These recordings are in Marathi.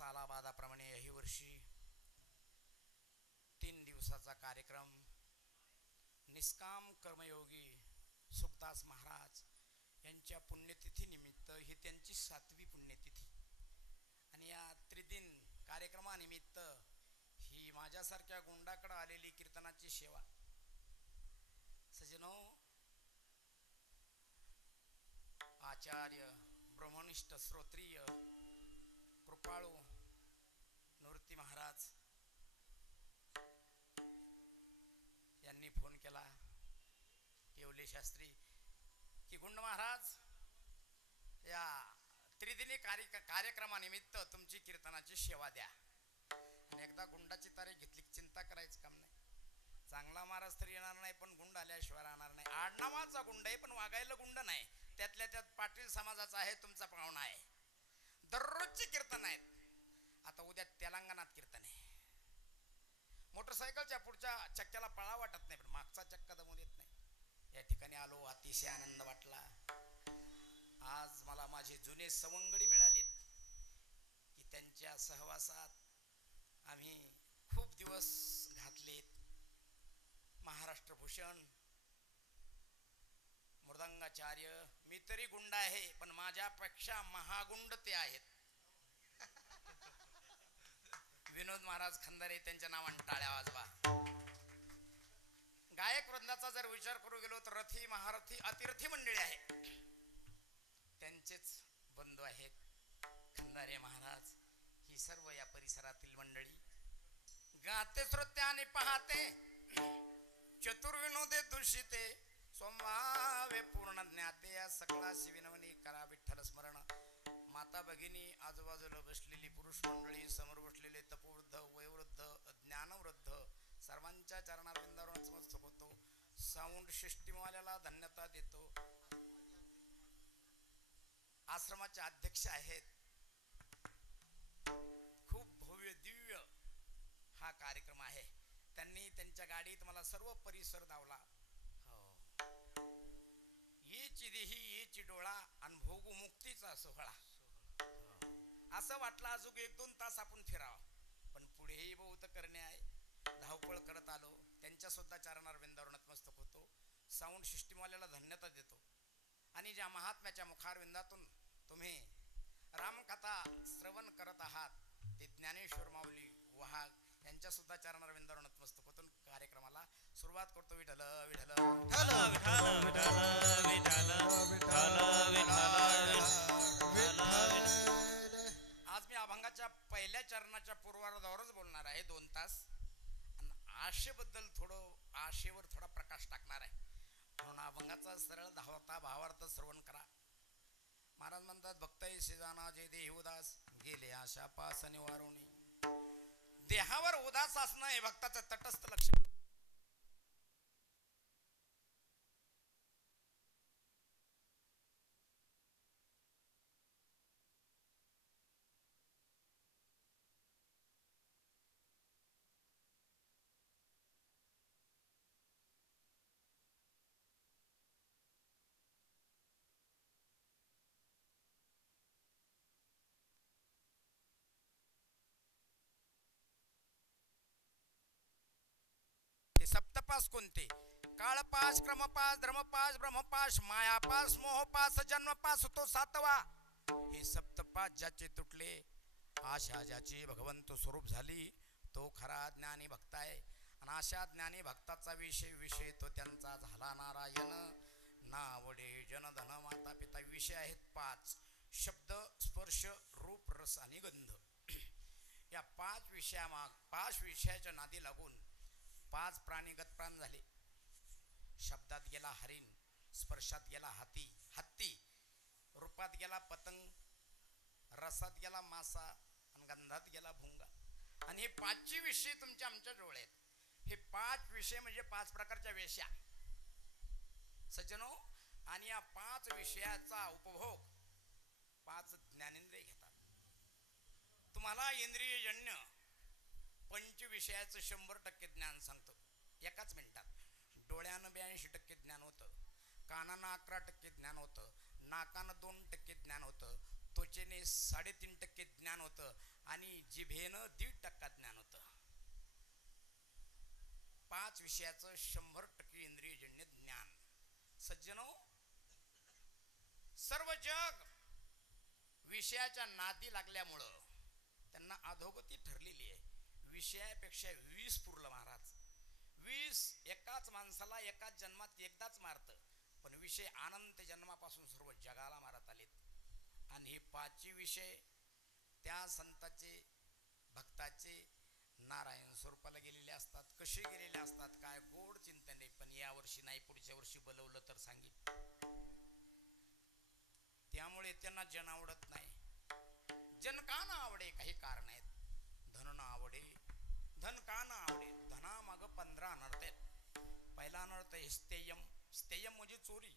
सालाबादाप्रमाणे याही वर्षी 3 दिवसाचा कार्यक्रम निष्काम कर्मयोगी सुखदास महाराज यांच्या पुण्यतिथीनिमित्त ही त्यांची 7वी पुण्यतिथी आणि या त्रिदिन कार्यक्रमानिमित्त ही माझ्यासारख्या गुंडाकडे आलेली कीर्तनाची सेवा. सजनो, आचार्य ब्रह्मनिष्ठ श्रोत्रिय कृपाळू निवृत्ती महाराज यांनी फोन केला येवले शास्त्री की गुंड महाराज या त्रिदिनी कार्यक्रमानिमित्त तुमची कीर्तनाची सेवा द्या. आणि एकदा गुंडाची तारीख घेतली की चिंता करायचं काम नाही. चांगला महाराज तर येणार नाही पण गुंड आल्याशिवाय राहणार नाही. आडनावाचा गुंड आहे पण वागायला गुंड नाही. त्यातल्या त्यात पाटील समाजाचा आहे, तुमचा पाहुणा आहे. दररोजची कीर्तन आहेत. आता उद्या तेलंगणात कीर्तन आहे. मोटरसायकलच्या पुढच्या चक्क्याला पळा वाटत नाही पण मागचा चक्का दमू देत नाही. या ठिकाणी आलो, अतिशय आनंद वाटला. आज मला माझे जुने सवंगडी मिळालेत की त्यांच्या सहवासात आम्ही खूप दिवस घातलेत. महाराष्ट्र भूषण मृदंगाचार्य, मी तरी गुंड आहे पण माझ्यापेक्षा महागुंड ते आहेत. विनोद महाराज खंदारे, त्यांच्या नावाने टाळ्या वाजवा. गायक वृंदाचा जर विचार करू गेलो तर रथी महारथी अतिरथी मंडळी आहे, त्यांचेच बंधू आहेत खंदारे महाराज. ही सर्व या परिसरातील मंडळी गाते श्रोते आणि पाहते, चतुर्विनोदे दूषिते सोमवावे पूर्ण ज्ञाते. या सकळाशी विनवणी करा विठ्ठल स्मरण. माता भगिनी, आजूबाजूला बसलेली पुरुष मंडळी, समोर बसलेले तपोवृद्ध, वयोवृद्ध, ज्ञानवृद्ध, सर्वांच्या चरणारविंदावर नतमस्तक होतो. साऊंड सिस्टीमवाल्याला धन्यता देतो. आश्रमाचे अध्यक्ष आहेत. खूप भव्य दिव्य हा कार्यक्रम आहे. त्यांनी त्यांच्या गाडीत मला सर्व परिसर दावला. येची देही येची डोळा आणि भोगू मुक्तीचा सोहळा. असं वाटलं अजून 1-2 तास आपण फिरावं पण पुढेही बहुत करणे आहे. धावपळ करत आलो. त्यांच्या सुद्धा चरणार विंदावर नतमस्तक होतो. साऊंड सिस्टीमवाल्याला धन्यता देतो. आणि ज्या महात्म्याच्या मुखारविंदातून तुम्ही रामकथा श्रवण करत आहात ते ज्ञानेश्वर माऊली वहाग यांच्या सुद्धा चरणार विंदावर नतमस्तक होतो. कार्यक्रमाला सुरुवात करतो. विठ्ठल विठ्ठल आज मी अभंगाच्या पहिल्या चरणाच्या पूर्वार्धावरच बोलणार आहे 2 तास. आशेबद्दल आशेवर थोडा प्रकाश टाकणार आहे. म्हणून अभंगाचा सरळ धावता भावार्थ श्रवण करा. महाराज म्हणतात, भक्तई सिजाना जे देह उदास गेले आशा पास निवारुणी. देहावर उदास असणं हे भक्ताचं तटस्थ लक्षण. सप्तपास कोणते? काळपास, क्रमपास, धर्मपास, ब्रह्मपास, मायापास, मोहपास, जन्मपास तो 7वा. हे सप्तपास ज्याचे तुटले, आशा ज्याची भगवंत स्वरूप झाली, तो खरा ज्ञानी भक्त आहे. आणि अशा ज्ञानी भक्ताचा विषय तो त्यांचा झाला नारायण. नावडे जनधन माता पिता. विषय आहेत 5: शब्द, स्पर्श, रूप, रस आणि गंध. या 5 विषयाच्या नादी लागून 5 प्राणी गतप्राण झाले. शब्दात गेला हरिण, स्पर्शात गेला हत्ती, रूपात गेला पतंग, रसात गेला मासा आणि गंधात गेला भुंगा. आणि हे 5 विषय तुमच्या आमच्या जवळ आहेत. हे 5 विषय म्हणजे 5 प्रकारच्या वेश्या सज्जनो. आणि या 5 विषयाचा उपभोग 5 ज्ञानेंद्रिय घेतात. तुम्हाला इंद्रियजन्य 5 विषयाचं 100% ज्ञान सांगतो एकाच मिनिटात. डोळ्यानं 82% ज्ञान होतं, कानानं 11% ज्ञान होतं, नाकानं 2% ज्ञान होतं, त्वचेने 3.5% ज्ञान होतं आणि जिभेनं 1.5% ज्ञान होतं. 5 विषयाचं 100% इंद्रियजन्य ज्ञान. सज्जनो, सर्व जग विषयाच्या नादी लागल्यामुळं त्यांना अधोगती ठरलेली आहे. विषयापेक्षा विष पुरलं महाराज. विष एकाच माणसाला एकाच जन्मात एकदाच मारतं, पण विषय अनंत जन्मापासून सर्व जगाला मारत आलेत. आणि हे 5 विषय त्या संताचे भक्ताचे नारायण स्वरूपाला गेलेले असतात. कसे गेलेले असतात काय गोड चिंतन नाही, पण या वर्षी नाही पुढच्या वर्षी बोलवलं तर सांगितलं. त्यामुळे त्यांना जन आवडत नाही. जन का ना आवडे काही कारण आहेत. धन ना आवडे, धन का ना आवडे. धनामाग 15 अनर्थ आहेत. पहिला अनर्थ आहे स्थेयम. स्थेयम म्हणजे चोरी.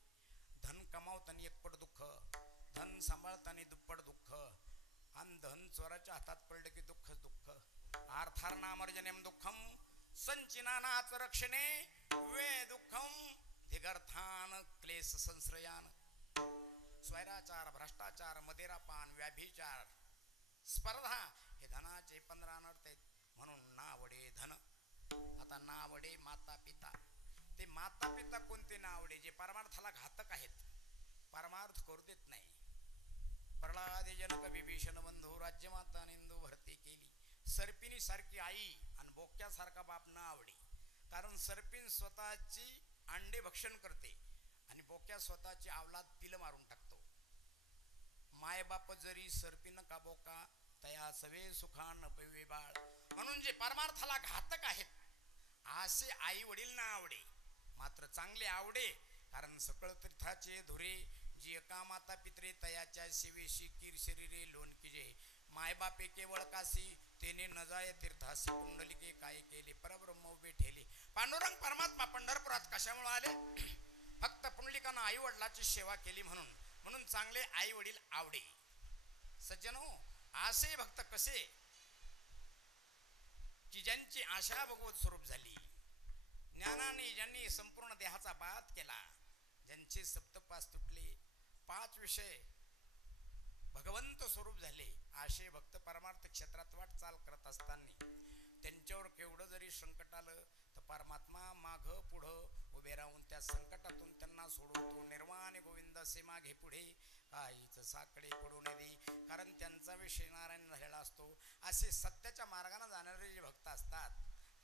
धन कमावताना एकपट दुःख, धन सांभाळताना दुप्पट दुःख, आणि धन चोराच्या हातात पडलं की दुःख दुःख. अर्थार्नामर्जनम दुःखम संचिनानाच रक्षणे वे दुःखम धिगर्थान क्लेश संश्रयान. स्वैराचार, भ्रष्टाचार, मदिरापान, व्याभिचार, स्पर्धा हे धनाचे 15 अनर्थ आहेत. म्हणून नावडे धन. आता नावडे माता पिता. ते माता पिता कोणते नावडे? जे परमार्थाला घातक आहेत, परमार्थ करू देत नाही. प्रल्हाद जनक विभीषण बंधू राज्यमाता निंदू भरती केली. सर्पिणी सारखी आई आणि बोक्यासारखा बाप न आवडे. कारण सर्पिण स्वतःची अंडे भक्षण करते आणि बोक्या स्वतःची आवलाद पिलं मारून टाकतो. मायबाप जरी सर्पिन का बोका तया सवे सुखान पैवे बाळ. म्हणून जे परमार्थाला घातक आहेत असे आई वडील ना आवडे, मात्र चांगले आवडे. कारण सकळ तीर्थाचे धुरे जी एका माता पित्रे तयाच्या सेवेशी कीर शरीरे लोन किजे. मायबापे केवळ काशी तेने न जाय तीर्थासी. कुंडलिके काय केले परब्रह्म उभे ठेले. पांडुरंग परमात्मा पंढरपुरात कशामुळे आले? फक्त पुंडलिकानं आई वडिलाची सेवा केली म्हणून. म्हणून चांगले आई वडील आवडे. सज्जनो, असे भक्त कसे की ज्यांची आशा भगवत स्वरूप झाली, ज्ञानाने ज्यांनी संपूर्ण देहाचा बाध केला, ज्यांचे सप्तपास तुटले, 5 विषय भगवंत स्वरूप झाले, असे भक्त परमार्थ क्षेत्रात वाटचाल करत असताना त्यांच्यावर केवढं जरी संकट आलं तर परमात्मा माग पुढं उभे राहून त्या संकटातून त्यांना सोडवतो. निर्वाण गोविंद असे मागे पुढे काहीच साकडे पडू नये दे. कारण त्यांचा विषय नारायण झालेला असतो. असे सत्याच्या मार्गाने जाणारे जे भक्त असतात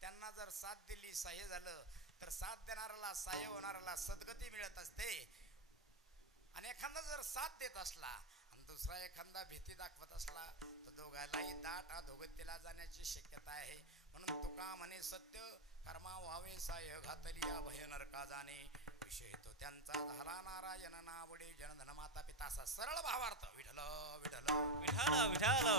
त्यांना जर साथ दिली, सहाय्य झालं, तर साथ देणाऱ्याला सहाय्य होणाऱ्याला सद्गती मिळत असते. आणि एखादा जर साथ देत असला आणि दुसरा एखादा भीती दाखवत असला तर दोघांनाही दाट अधोगतीला जाण्याची शक्यता आहे. म्हणून तुका म्हणे सत्य कर्मा व्हावे सहाय्य घातली भय नरका जाणे. विषय तो त्यांचा झाला नारायण नावडे जनधन माता पिता. असा सरळ भावार्थ. विठ्ठल विठ्ठल विठाला विठाला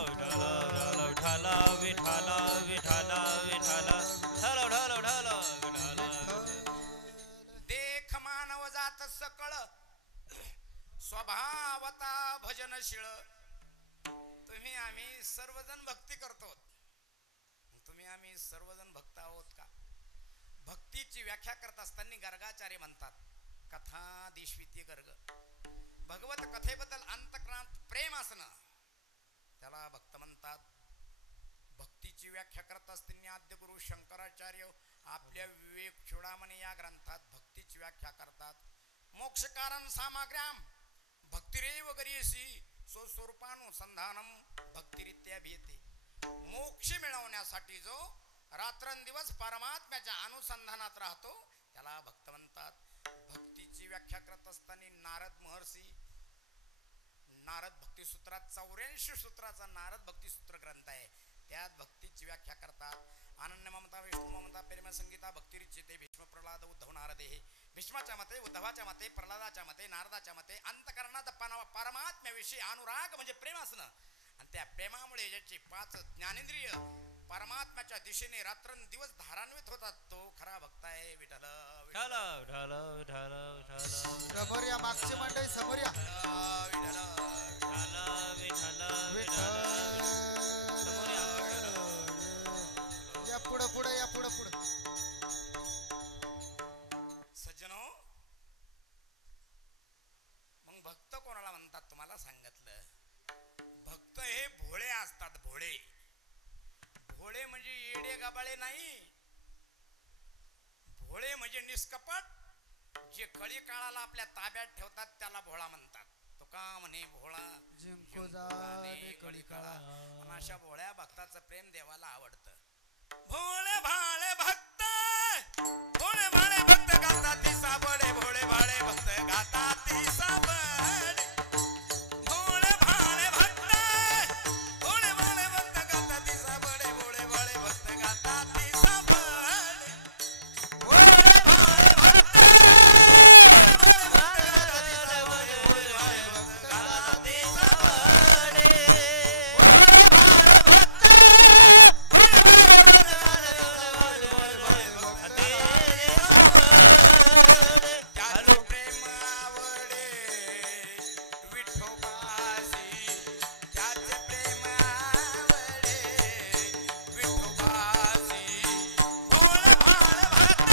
विठाला विठाला विठाला विठाला विठाला ढाला ढाला ढाला विठाला. देख मानव जात सकळ स्वभावता भजनशीळ. तुम्ही आम्ही सर्वजण भक्ती करतो. तुम्ही आम्ही सर्वजण भक्त आहोत का? भक्तीची व्याख्या करत असताना गर्गाचार्य म्हणतात कथा दिश्विती गर्ग. भगवत कथेबद्दल अंतःकरणात प्रेम असणं त्याला भक्त म्हणतात. भक्तीची व्याख्या करत असताना आद्य गुरु शंकराचार्य आपल्या विवेक चूडामणी या ग्रंथात भक्तीची व्याख्या करतात. मोक्षकारण सामग्र्याम भक्तिरेव गरियसी स्वस्वरूपानुसंधानम भक्तिरित्या भियते. मोक्ष मिळवण्यासाठी जो रात्रंदिवस परमात्म्याच्या अनुसंधानात राहतो त्याला भक्त म्हणतात. भक्तीची व्याख्या करत असताना नारद महर्षी नारद भक्तिसूत्रात 84 सूत्राचा नारद भक्तिसूत्र ग्रंथ आहे. त्यात भक्तीची व्याख्या करतात. अनन्य ममता विष्णू ममता प्रेम संगीता भक्तिरिच्यते. भीष्म प्रल्हाद उद्धव नारद हे भीष्माच्या मते, उद्धवाच्या मते, प्रल्हादाच्या मते, नारदाच्या मते अंतःकरणात परमात्म्याविषयी अनुराग म्हणजे प्रेम असणं. आणि त्या प्रेमामुळे ज्याचे 5 ज्ञानेंद्रिय परमात्म्याच्या दिशेने रात्रंदिवस धारान्वित होतात तो खरा भक्त आहे. विठ्ठल विठाला विठाला विठाला विठाला. समोर या, मागची मंडळी समोर या. विठाला विठाला विठाला. या पुढं पुढं या पुढं पुढं. सज्जनो, मग भक्त कोणाला म्हणतात तुम्हाला सांगितलं. भक्त हे भोळे असतात. भोळे काळाला आपल्या ताब्यात ठेवतात त्याला भोळा म्हणतात. तो का म्हणे भोळा जिंको जाणे कळी काळा. आणि अशा भोळ्या भक्ताचं प्रेम देवाला आवडतं. भोळे भाळे भक्त, भोळे भाळे भक्त गातात ती साबडे, भोळे भाळे भक्त गातात ती साबडे. भोळे भाळे भक्त, भोळे भाळे भक्त गातात ती साबडे, भोळे भाळे भक्त गातात ती साबडे. भोळे भाळे भक्त, भोळे भाळे भक्त गातात ती साबडे, भोळे भाळे भक्त, भोळे भाळे भक्त त्याचे प्रेम आवडे विठोबासी, त्याचे प्रेम आवडे विठोबासी. भोळे भाळे भक्त,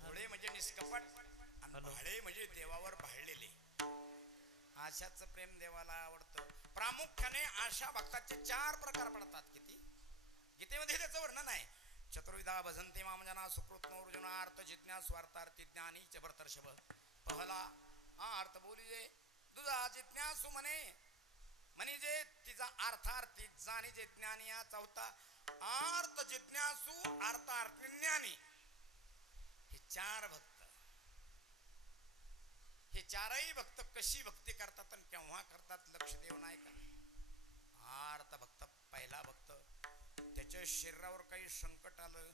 भोळे म्हणजे निष्कपट आणि भाळे म्हणजे देवावर भाळलेले. आशाचं प्रेम देवाला आवडतं. प्रामुख्याने आशा भक्ताचे 4 प्रकार पडतात. किती? गीतेमध्ये त्याचं वर्णन आहे. चतुर्विधा भजन्ते मामजना सुकृत नौर्जुना अर्थ जिज्ञा स्वार्थार्थी ज्ञानी चबरतर्षभ. पहला अर्थ बोलिजे दुजा जिज्ञासू म्हणे, म्हणजे तिचा अर्थार्थी जाणीजे ज्ञानी. या चौथा अर्थ जिज्ञासू अर्थार्थी ज्ञानी. हे 4 भक्त, हे 4ही भक्त कशी भक्ती करतात आणि केव्हा करतात लक्ष देऊ नाही का? अर्थ भक्त, पहिला भक्त त्याच्या शरीरावर काही संकट आलं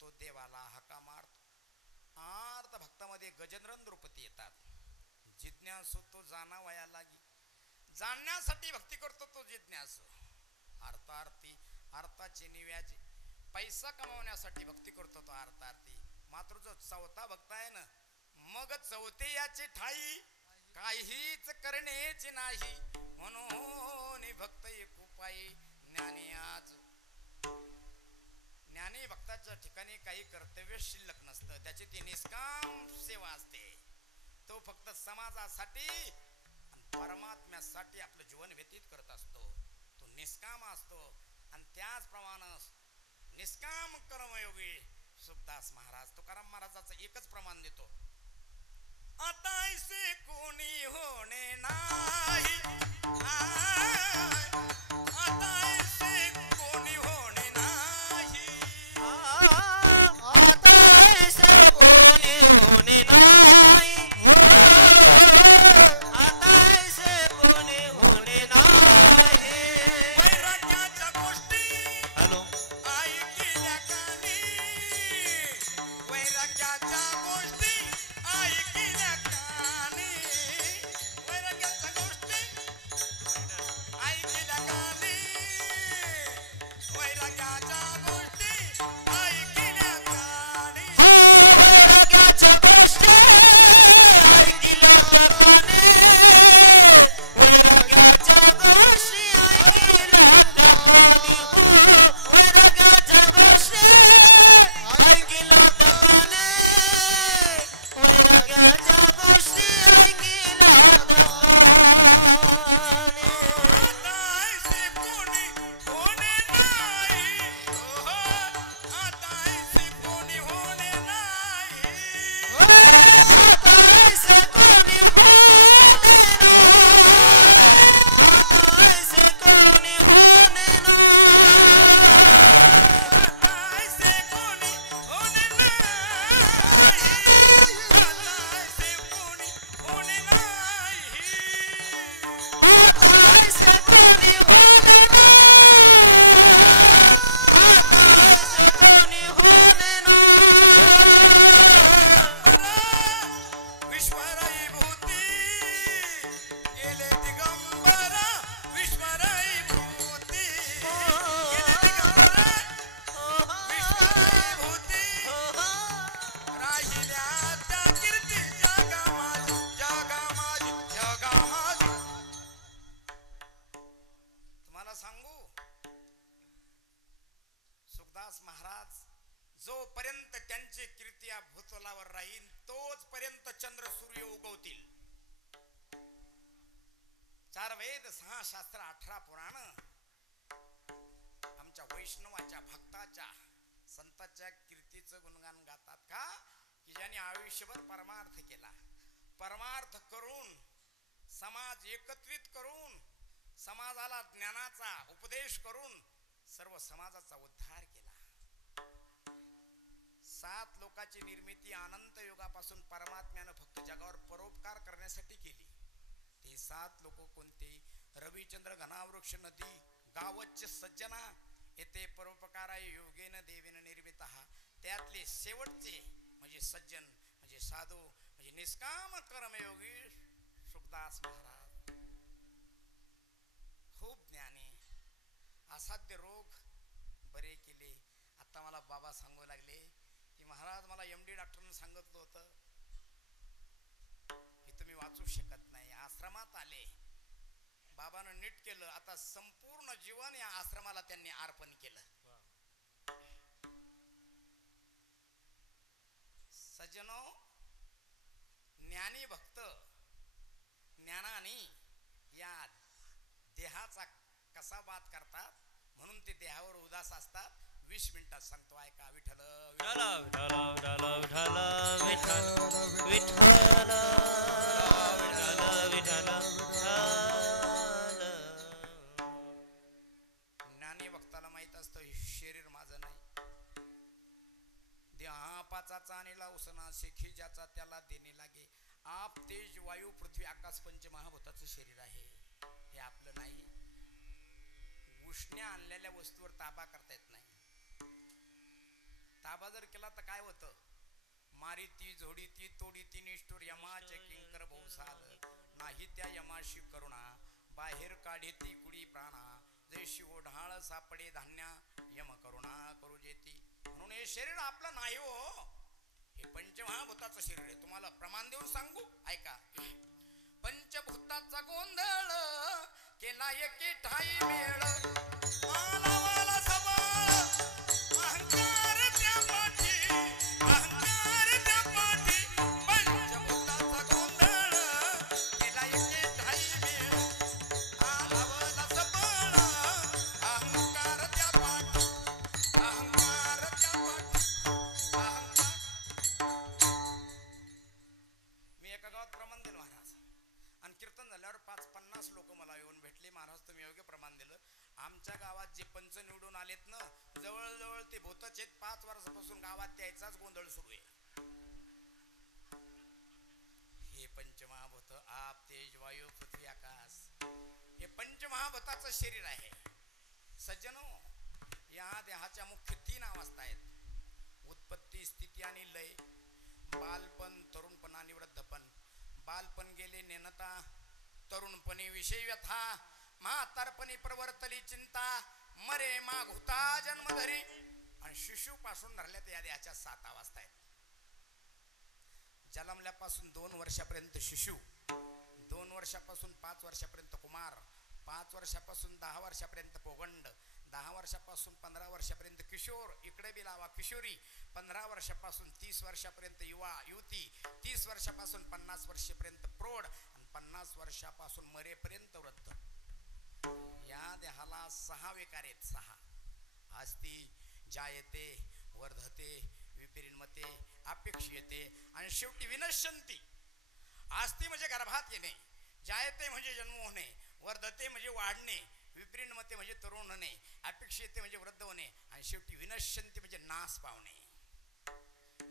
तो देवाला हाका मारतो. अर्थ भक्तामध्ये गजेंद्र नृपती येतात. जिज्ञासू तो जाणावया लागी, जाणण्यासाठी भक्ती करतो तो जिज्ञासू. अर्थार्थी अर्थाची निव्याजी, पैसा कमावण्यासाठी भक्ती करतो तो अर्थार्थी. मात्र जो चौथा भक्त आहे ना, मग चौथे याची ठाई काहीच करण्याची नाही, म्हणून भक्त एक उपाय ज्ञानी. आज ज्ञानी भक्ताच्या ठिकाणी काही कर्तव्य शिल्लक नसतं. त्याची ती निष्काम सेवा असते. तो फक्त समाजासाठी आणि परमात्म्यासाठी आपलं जीवन व्यतीत करत असतो. तो निष्काम असतो. आणि त्याचप्रमाणे निष्काम कर्मयोगी सुखदास महाराज तुकाराम महाराजाचं एकच प्रमाण देतो. आता ऐसे कोणी होणे नाही, आता ऐसे कोणी होणे नाही, आता ऐसे कोणी होणे नाही, आता ऐसे कोणी होणे नाही. वैराग्याच्या गोष्टी हॅलो ऐकल्या कानी, वैराग्याच्या गोष्टी वेद 6 शास्त्र 18 पुराण आमच्या वैष्णवाच्या भक्ताच्या संतांच्या कीर्तीचं गुणगान गातात का की ज्यांनी आयुष्यभर परमार्थ केला, परमार्थ करून समाज एकत्रित करून समाजाला ज्ञानाचा उपदेश करून सर्व समाजाचा उद्धार केला. 7 लोकांची निर्मिती अनंत युगापासून परमात्म्यानं फक्त जगावर परोपकार करण्यासाठी केली. ते 7 लोक कोणते? रविचंद्र घनावृक्ष नदी गावच सज्जना येथे परोपकाराय योगेन देवेन निर्मित. त्यातले शेवटचे म्हणजे सज्जन म्हणजे साधू म्हणजे निष्काम कर्मयोगी सुखदास महाराज. खूप ज्ञानी, असाध्य रोग बरे केले. आता मला बाबा सांगू लागले की महाराज मला MD डॉक्टरनं सांगितलं होतं की तुम्ही वाचू शकत नाही. आश्रमात आले, बाबानं नीट केलं. आता संपूर्ण जीवन या आश्रमाला त्यांनी अर्पण केलं. सज्जनो, ज्ञानी भक्त ज्ञानाने या देहाचा कसा बात करतात म्हणून ते देहावर उदास असतात. 20 मिनिटात सांगतो, ऐका. विठ्ठल ज्ञानी भक्ताला माहित असतं हे शरीर माझं नाही. देहा पाचाचा आणि लावसना शेखी ज्याचा त्याला देणे लागे. आप तेज वायू पृथ्वी आकाश पंचमहाभूताचं शरीर आहे, हे आपलं नाही. उष्ण्या आणलेल्या वस्तूवर ताबा करता येत नाही. ताबा जर केला तर काय होतं? मारी ती झोडी ती तोडी ती निष्ठुर यमाचे किंकर भोवसाल नाही त्या यमाशी करुणा बाहेर काढे ती कुडी प्राणा जैशी ओढाळ सापडे धान्या यम करुणा करू जेती. म्हणून हे शरीर आपलं नाही हो, हे पंचमहाभूताचं शरीर आहे. तुम्हाला प्रमाण देऊन सांगू, ऐका. पंचभूताचा गोंधळ केला एके ठाई मेळ वाला वाला सवाळ अहंकार त्या पाठी अहंकार त्या पाठी. पंचभूताचा गोंधळ केला एके ठाई मेळ वाला वाला सवाळ अहंकार त्या पाठी अहंकार त्या पाठी अहंकार. मी एका गावात प्रमाण दिलं महाराज आणि कीर्तन झाल्यावर 50 लोक मला येऊन भेटले. महाराज तुम्ही योग्य प्रमाण दिलं. आमच्या गावात जे पंच निवडून आलेत ना, जवळजवळ ते भूतच आहेत. 5 वर्षापासून गावात त्याचाच गोंधळ सुरू आहे. हे पंचमहाभूत आप तेज वायू पृथ्वी आकाश हे पंचमहाभूताचं शरीर आहे. सज्जनो, या देहाच्या मुख्य 3 अवस्था आहेत: उत्पत्ती, स्थिती आणि लय. बालपण, तरुणपण आणि वृद्धपण. बालपण गेले नेनता, तरुणपणी विषय व्यथा, म्हातारपणी प्रवर्तली चिंता, मरे माग होता जन्मधरी. आणि शिशु पासून धरल्यात या देहाच्या 7 अवस्था आहेत. जन्मल्यापासून 2 वर्षापर्यंत शिशु, 2 वर्षापासून 5 वर्षापर्यंत कुमार, 5 वर्षापासून 10 वर्षापर्यंत पोगंड, 10 वर्षापासून 15 वर्षापर्यंत किशोर, इकडे बी लावा किशोरी, 15 वर्षापासून 30 वर्षापर्यंत युवा युवती, 30 वर्षापासून 50 वर्षापर्यंत प्रौढ आणि 50 वर्षापासून मरेपर्यंत वृद्ध. या देहाला 6 विकार आहेत. 6 अस्ति, जायते, वर्धते, विपरिणमते, अपेक्षियते आणि शेवटी विनश्यंती. अस्ति म्हणजे गर्भात येणे, जायते म्हणजे जन्म होणे, वर्धते म्हणजे वाढणे, विपरिणमते म्हणजे तरुण होणे, अपेक्षियते म्हणजे वृद्ध होणे आणि शेवटी विनश्यंती म्हणजे नाश पावणे.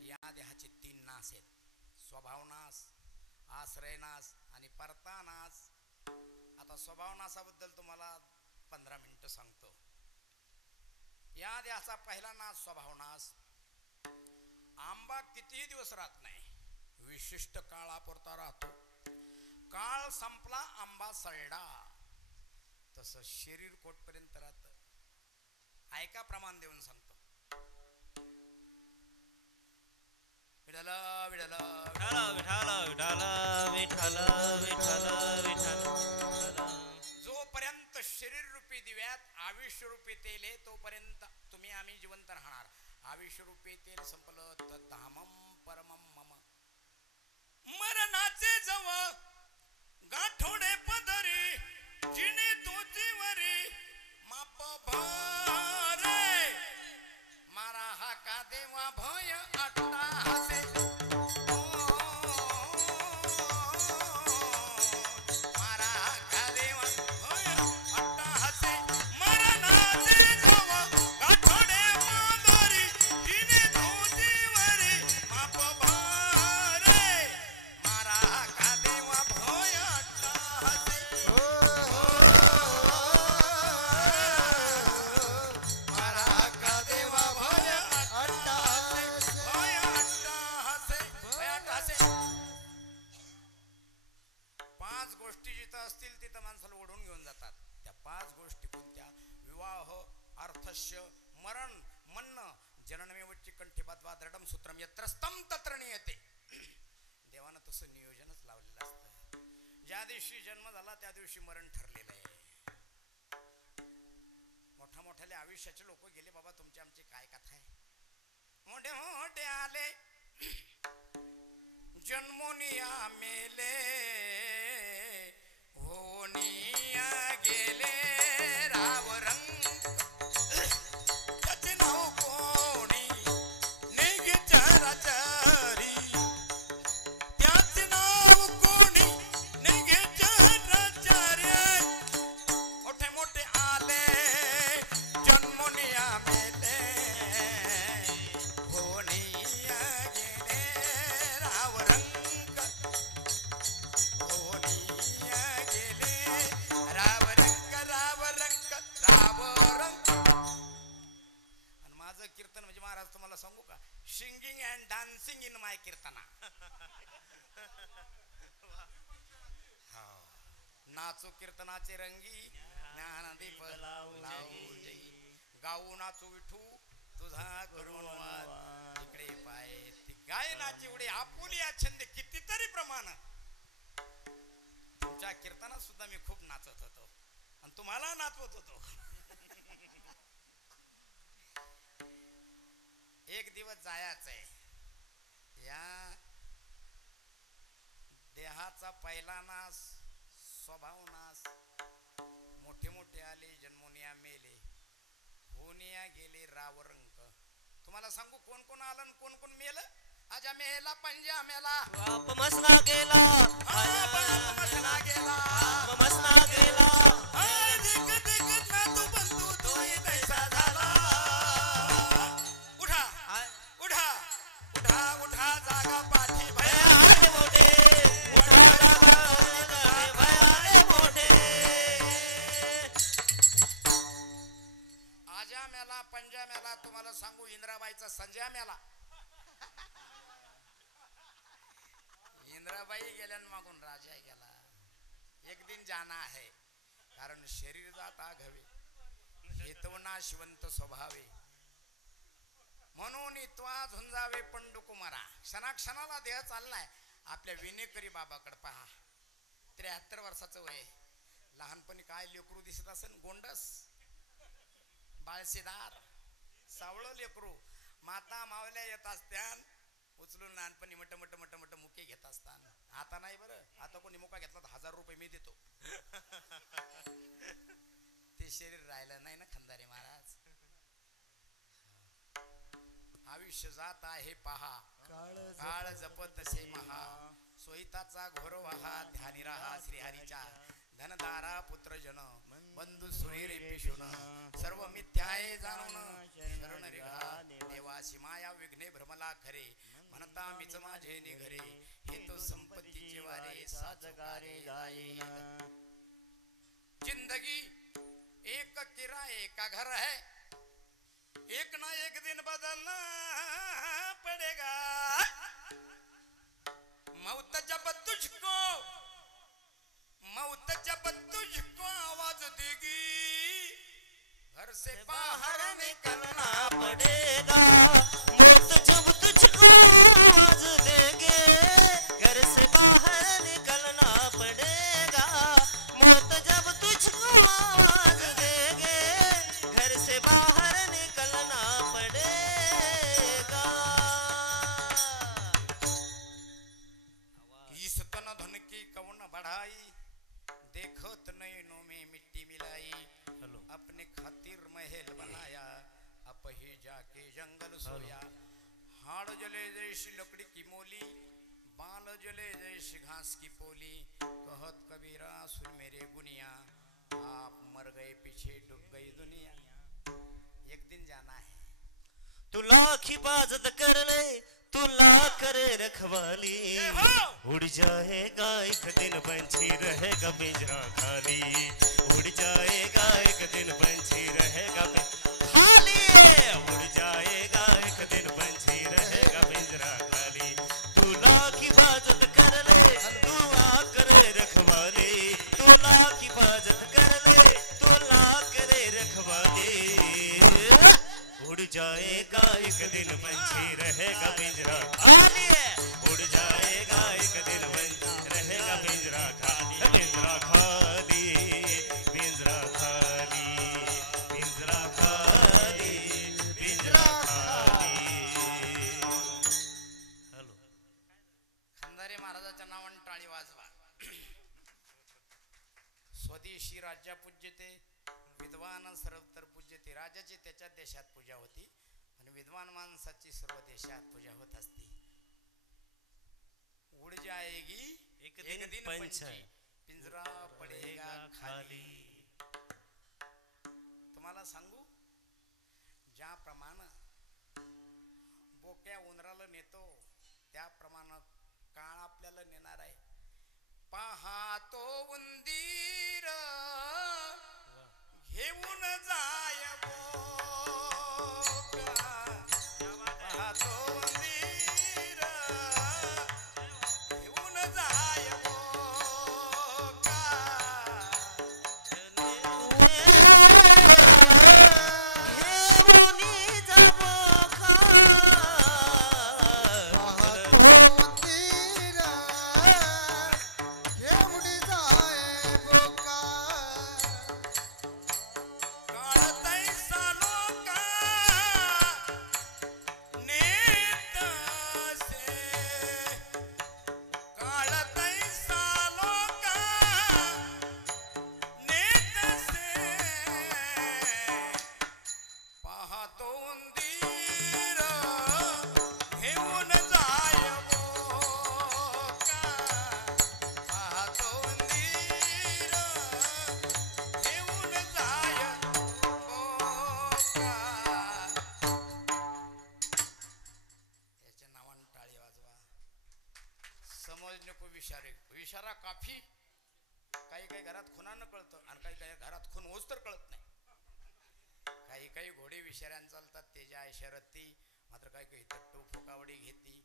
या देहाचे 3 नाश आहेत: स्वभावनाश, आश्रयनाश आणि परतानाश. आता स्वभावनाशाबद्दल तुम्हाला 15 मिनिटं सांगतो. या देहाचा पहिला नाश स्वभावनाश. आंबा कितीही दिवस राहत नाही, विशिष्ट काळापुरता राहतो. काळ संपला आंबा सडला. तसं शरीर कोटपर्यंत राहतं. ऐका, प्रमाण देऊन सांगतो. विठ्ठल विठ्ठल विठ्ठल विठ्ठल विठ्ठल. जोपर्यंत शरीर रूपी दिव्यात आयुष्य रूपी तेल आहे तोपर्यंत तुम्ही आम्ही जिवंत राहणार. आयुष्य रूपी तेल संपलं तर धामम परमम मम. मरणाचे जवळ गाठोडे पदरी असतील तिथं माणसाला ओढून घेऊन जातात. त्या 5 गोष्टी कोणत्या? विवाह, अर्थस्य, मरण, मन्न, जननमेवच्ची कंठीबाद्वा दृढम सूत्रम यत्र स्तम तत्र नियते. देवानं तसं नियोजनच लावलेलं असतं. ज्या दिवशी जन्म झाला त्या दिवशी मरण ठरलेलं आहे. मोठ्याले आयुष्याचे लोक गेले बाबा, तुमची आमची काय कथा आहे. मोठे मोठे आले जन्मोनिया मेले होनिया गेले राव रंग त्याचे नाव कोणी नेगे चराचरी त्याचे नाव कोणी नेगे चराचरी. मोठे मोठे आले जन्मोनिया मेले होनिया गेले राव रंग होनिया गेले राव रंग राव रंग राव रंग. आणि माझं कीर्तन म्हणजे महाराज तुम्हाला सांगू का, singing and dancing in my कीर्तना. नाचो कीर्तनाचे रंगी ज्ञानदीप लावू जई गाऊ नाचू विठू तुझा करून वाद इकडे पाय. ती गायनाची एवढी आपुली छंद कितीतरी प्रमाण. तुमच्या कीर्तनात सुद्धा मी खूप नाचत होतो आणि तुम्हाला नाचवत होतो. एक दिवस जायचं आहे. या देहाचा पहिला नाश, स्वभाव नाश. मोठे मोठे आले जन्मोनिया मेले होनिया गेले राव रंग. तुम्हाला सांगू कोण कोण आलं आणि कोण कोण मेलं. आजा मेला पंजा मेला बाप मसना गेला, बाप मसना गेला, बाप मसना गेला. देख देख ना तू बंधू तोही तैसा झाला. उठा उठा उठा उठा जागा पाठी भया भयाले मोठे उठा जागा भयाले मोठे. आजा मेला पंजा मेला. तुम्हाला सांगू इंद्राबाईचा संजय मेला. इंद्राबाई गेल्यान मागून राजा गेला. एक दिन जाना है कारण शरीर जाता घवे हेतवना शिवंत स्वभावे म्हणून त्वा झुंजावे पंडू कुमारा. क्षणाक्षणाला देह चाललाय. आपल्या विनेकरी बाबाकडे पहा. 73 वर्षाचं वय. लहानपणी काय लेकरू दिसत असेल, गोंडस बाळशीदार सावळ लेकरू. माता मावल्या येत असत्यान उचलून लहानपणी मट मट मट मट मुके घेत असताना. आता नाही बरं, आता कोणी मुका घेतला तर 1000 रुपये मी देतो. ते शरीर राहिलं नाही ना खंदारे महाराज. आयुष्य जात आहे पहा, काळ जपत से महा. सोयीताचा घोर वाहा ध्यानी राहा श्रीहरीच्या. धनदारा पुत्र जन बंधू सुरेरे पेशून सर्व मिथ्याये जाणून शरण रेखा देवासी माया विघ्ने भ्रमला खरे. म्हणता मीच माझे निघरे हे तो संपत्तीचे वारे साजगारे जाये. जिंदगी एक किराए का घर है, एक ना एक दिन बदलना पड़ेगा. मौत जब तुझको आवाज देगी घर से बाहर निकलना पड़ेगा. मौत जब तुझको आवाज देगे घर से बाहर निकलना पड़ेगा. मौत जब तुझको आवाज देगे घर से बाहर निकलना पड़ेगा. इस तन धन की कौन बढ़ाई देखत नैनों में मिट्टी मिलाई. अपने खातिर महल बनाया अब ही जाके जंगल सोया. हाड़ जले जैसी लकड़ी की मोली बाल जले जैसी घास की पोली. कहत कबीरा सुन मेरे गुनिया आप मर गए पीछे डूब गई दुनिया. एक दिन जाना है. तू लाख हिफाजत कर ले तू ला करे रखवाली. उड़ जाएगा एक दिन पंछी रहेगा पिंजरा खाली. उड़ जाएगा एक दिन पंछी रहेगा खाली. उड़ जाएगा एक दिन पंछी रहेगा पिंजरा खाली. तू लाख हिफाजत कर ले तू ला करे रखवाली. तू टाळी वाजवा. स्वदेशी राजा पूज्यते, विद्वान सर्वत्र पूज्यते. राजाची त्याच्या देशात पूजा होती आणि विद्वान माणसाची सर्व देशात पूजा होत असते. उड़ जाएगी एक दिन पंछी, पिंजरा पडेगा खाली. तुम्हाला सांगू, ज्याप्रमाणे बोक्या उंदराला नेतो त्याप्रमाणे काळ आपल्याला नेणार आहे. पाहतो उंदीर घेऊन जाय बोका, पाहतो उंदीर घेऊन जाय बोका. इशारा काफी. काही काही घरात खुनानं कळतं आणि काही काही घरात खून होच तर कळत नाही. काही काही घोडे विषाऱ्यानं चालतात त्याच्या इशारती, मात्र काही काही तट्टू फुकावडी घेती.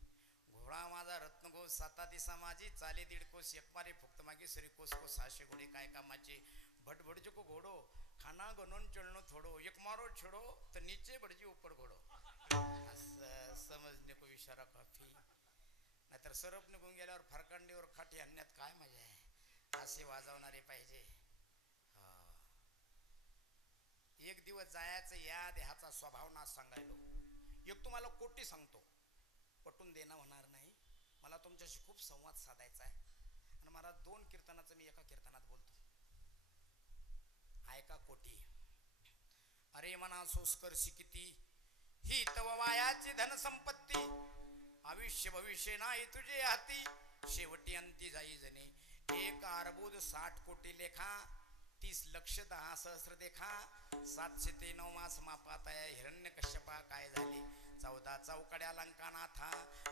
घोडा माझा रत्नगो साता दिसा माझी, चाले दीड कोस एक मारे फुक्त मागे सरी कोस को 600 घोडे काय कामाचे. भटभडजो को घोडो खाना गणून चळणं थोडो, एक मारो छोडो तर नीचे भडजी ऊपर घोडो. असं समजणे को इशारा काफी. नाहीतर सरप निघून गेल्यावर फरकांडीवर खाटी आणण्यात काय मजा आहे. असे वाजवणारे पाहिजे. एक दिवस जायचं या देहाचा स्वभाव ना सांगायलो. एक तुम्हाला कोटी सांगतो, पटून देणं होणार नाही. मला तुमच्याशी खूप संवाद साधायचा आहे आणि मला 2 कीर्तनाचं मी एका कीर्तनात बोलतो. ऐका कोटी. अरे मना सोस्कर शिकिती, ही तव वायाची धनसंपत्ती. आयुष्य भविष्य नाही तुझे हाती, शेवटी अंती जाई जणे. 1 अर्बुद 60 कोटी लेखा, 30 लक्ष 10 सहस्र देखा. 709 मास मापात हिरण्यकश्यपा काय झाले. 14 चौकड्या लंकानाथा,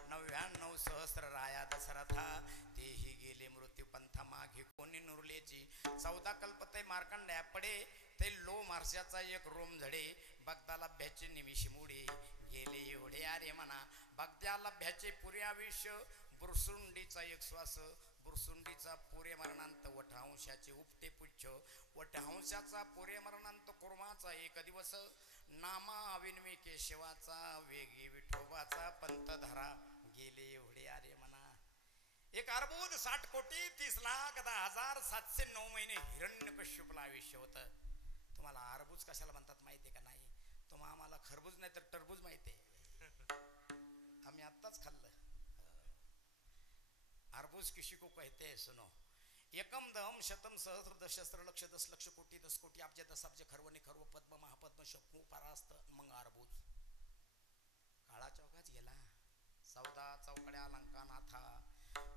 99 सहस्र राया दशरथा. तेही गेले मृत्यू पंथा मागे कोणी नुरलेची. 14 कल्पते मार्कंड्या पडे, ते लो मार्शाचा एक रोम झडे. बगदाला भ्याचे निमिष मुडे, गेले एवढे अरे म्हणा. बगद्याला भ्याचे पुरे आयुष्य, बुरसुंडीचा एक श्वास. बुरसुंडीचा पुरे मरणांत वटहंशाचे उपटे पुच्छ. वटहंशाचा पुरे मरणांत कुर्माचा एक दिवस. नामा अविनवी केशवाचा, वेगी विठोबाचा पंत धरा. गेले एवढे अरे म्हणा. 1 अर्बुद 60 कोटी 30 लाख 10,000 709 महिने हिरण्यकश्यपला आयुष्य होतं. तुम्हाला अर्बुज कशाला म्हणतात माहितीये का? नाही. तुम्हाला आम्हाला खरबूज नाही तर टरबूज माहितीये. आम्ही आत्ताच खाल्लं. अर्बुज किसी को कहते हैं सुनो. एकम दहम शतम सहस्र दशस्त्र लक्ष 10 लक्ष कोटी 10 कोटी अब्ज 10 अब्ज खरवणे खरव पद्म महापद्म शक्मू परास्त. मग अर्बुज काळा चौकाच गेला. 14 चौकड्या लंकानाथा.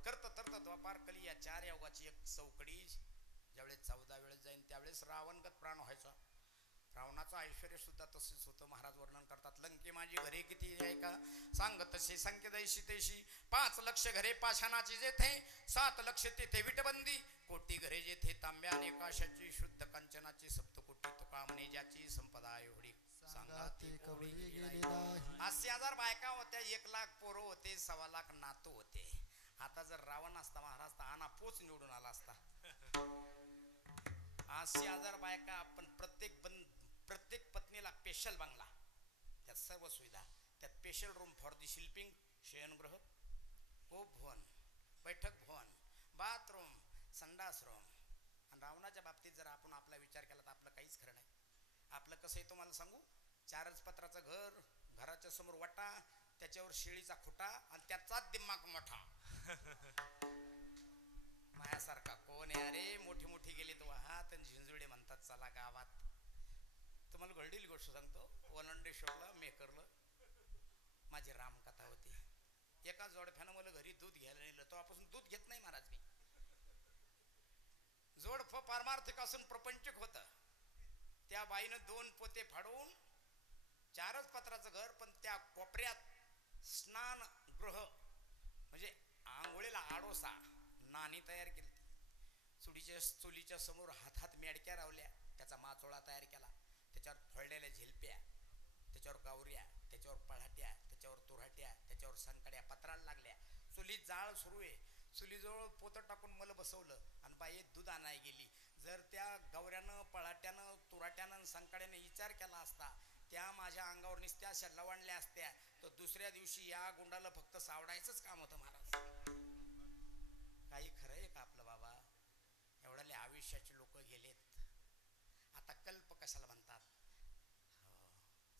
करत तरत द्वापार कली या 4 योगाची एक चौकडी. ज्यावेळेस 14 वेळेस जाईन त्यावेळेस रावणगत प्राण व्हायचा. रावणाचं ऐश्वर्य सुद्धा तसेच होतं. महाराज वर्णन करतात. लंके माझी घरे किती आहे का सांग तसे संख्य दैशी तेशी. 5 लक्ष घरे पाषाणाची जेथे, 7 लक्ष तेथे विटबंदी. कोटी घरे जेथे तांब्या आणि काशाची, शुद्ध कंचनाची. सप्तकोटी तुका म्हणे ज्याची संपदा एवढी सांगा ती कवडी गेली नाही. 80,000 बायका होत्या, 1 लाख पोरं होते, 1.25 लाख नातू होते. आता जर रावण असता महाराज तर आना पोच निवडून आला असता. 80,000 बायका. आपण प्रत्येक पत्नीला स्पेशल बंगला, त्यात सर्व सुविधा, त्यात स्पेशल रूम फॉर दी शिल्पिंग, शयनगृह, उपभवन, बैठक भवन, बाथरूम, संडास रूम. आणि रावणाच्या बाबतीत जर आपण आपला विचार केला तर आपलं काहीच खरं नाही. आपलं कसं आहे तुम्हाला सांगू. 4च पत्राचं घर, घराच्या समोर वाटा, त्याच्यावर शेळीचा खुटा आणि त्याचाच दिमाग मोठा. आणि झिंजुळे म्हणतात चला गावात. तुम्हाला घडलेली गोष्ट सांगतो. वलंडेश्वरला मेकरला माझी रामकथा होती. एका जोडफ्यानं मला घरी दूध घ्यायला नेलं. तेव्हापासून दूध घेत नाही महाराज मी. जोडफ पारमार्थिक असून प्रपंचिक होतं. त्या बाईनं 2 पोते फाडून 4च पत्राचं घर, पण त्या कोपऱ्यात स्नानगृह म्हणजे आंघोळीला आडोसा नाणी तयार केली. चुलीच्या समोर हातात मेडक्या रावल्या. त्याचा माचोळा तयार केला. त्याच्यावर फळलेल्या झेलप्या, त्याच्यावर गावऱ्या, त्याच्यावर पळाट्या, त्याच्यावर तुराट्या, त्याच्यावर संकड्या पत्राला लागल्या. चुलीत जाळ सुरू आहे. चुलीजवळ पोतं टाकून मला बसवलं आणि बाई दूध आणाय गेली. जर त्या गवऱ्यानं, पळाट्यानं, तुराट्यानं, संकड्यानं विचार केला असता, त्या माझ्या अंगावर नुसत्या अशा लवणल्या असत्या, तर दुसऱ्या दिवशी या गुंडाला फक्त सावडायचंच काम होतं महाराज. काही खरं आहे का आपलं बाबा? एवढ्याले आयुष्याचे लोक गेलेत. आता कल्प कशाला म्हणतात?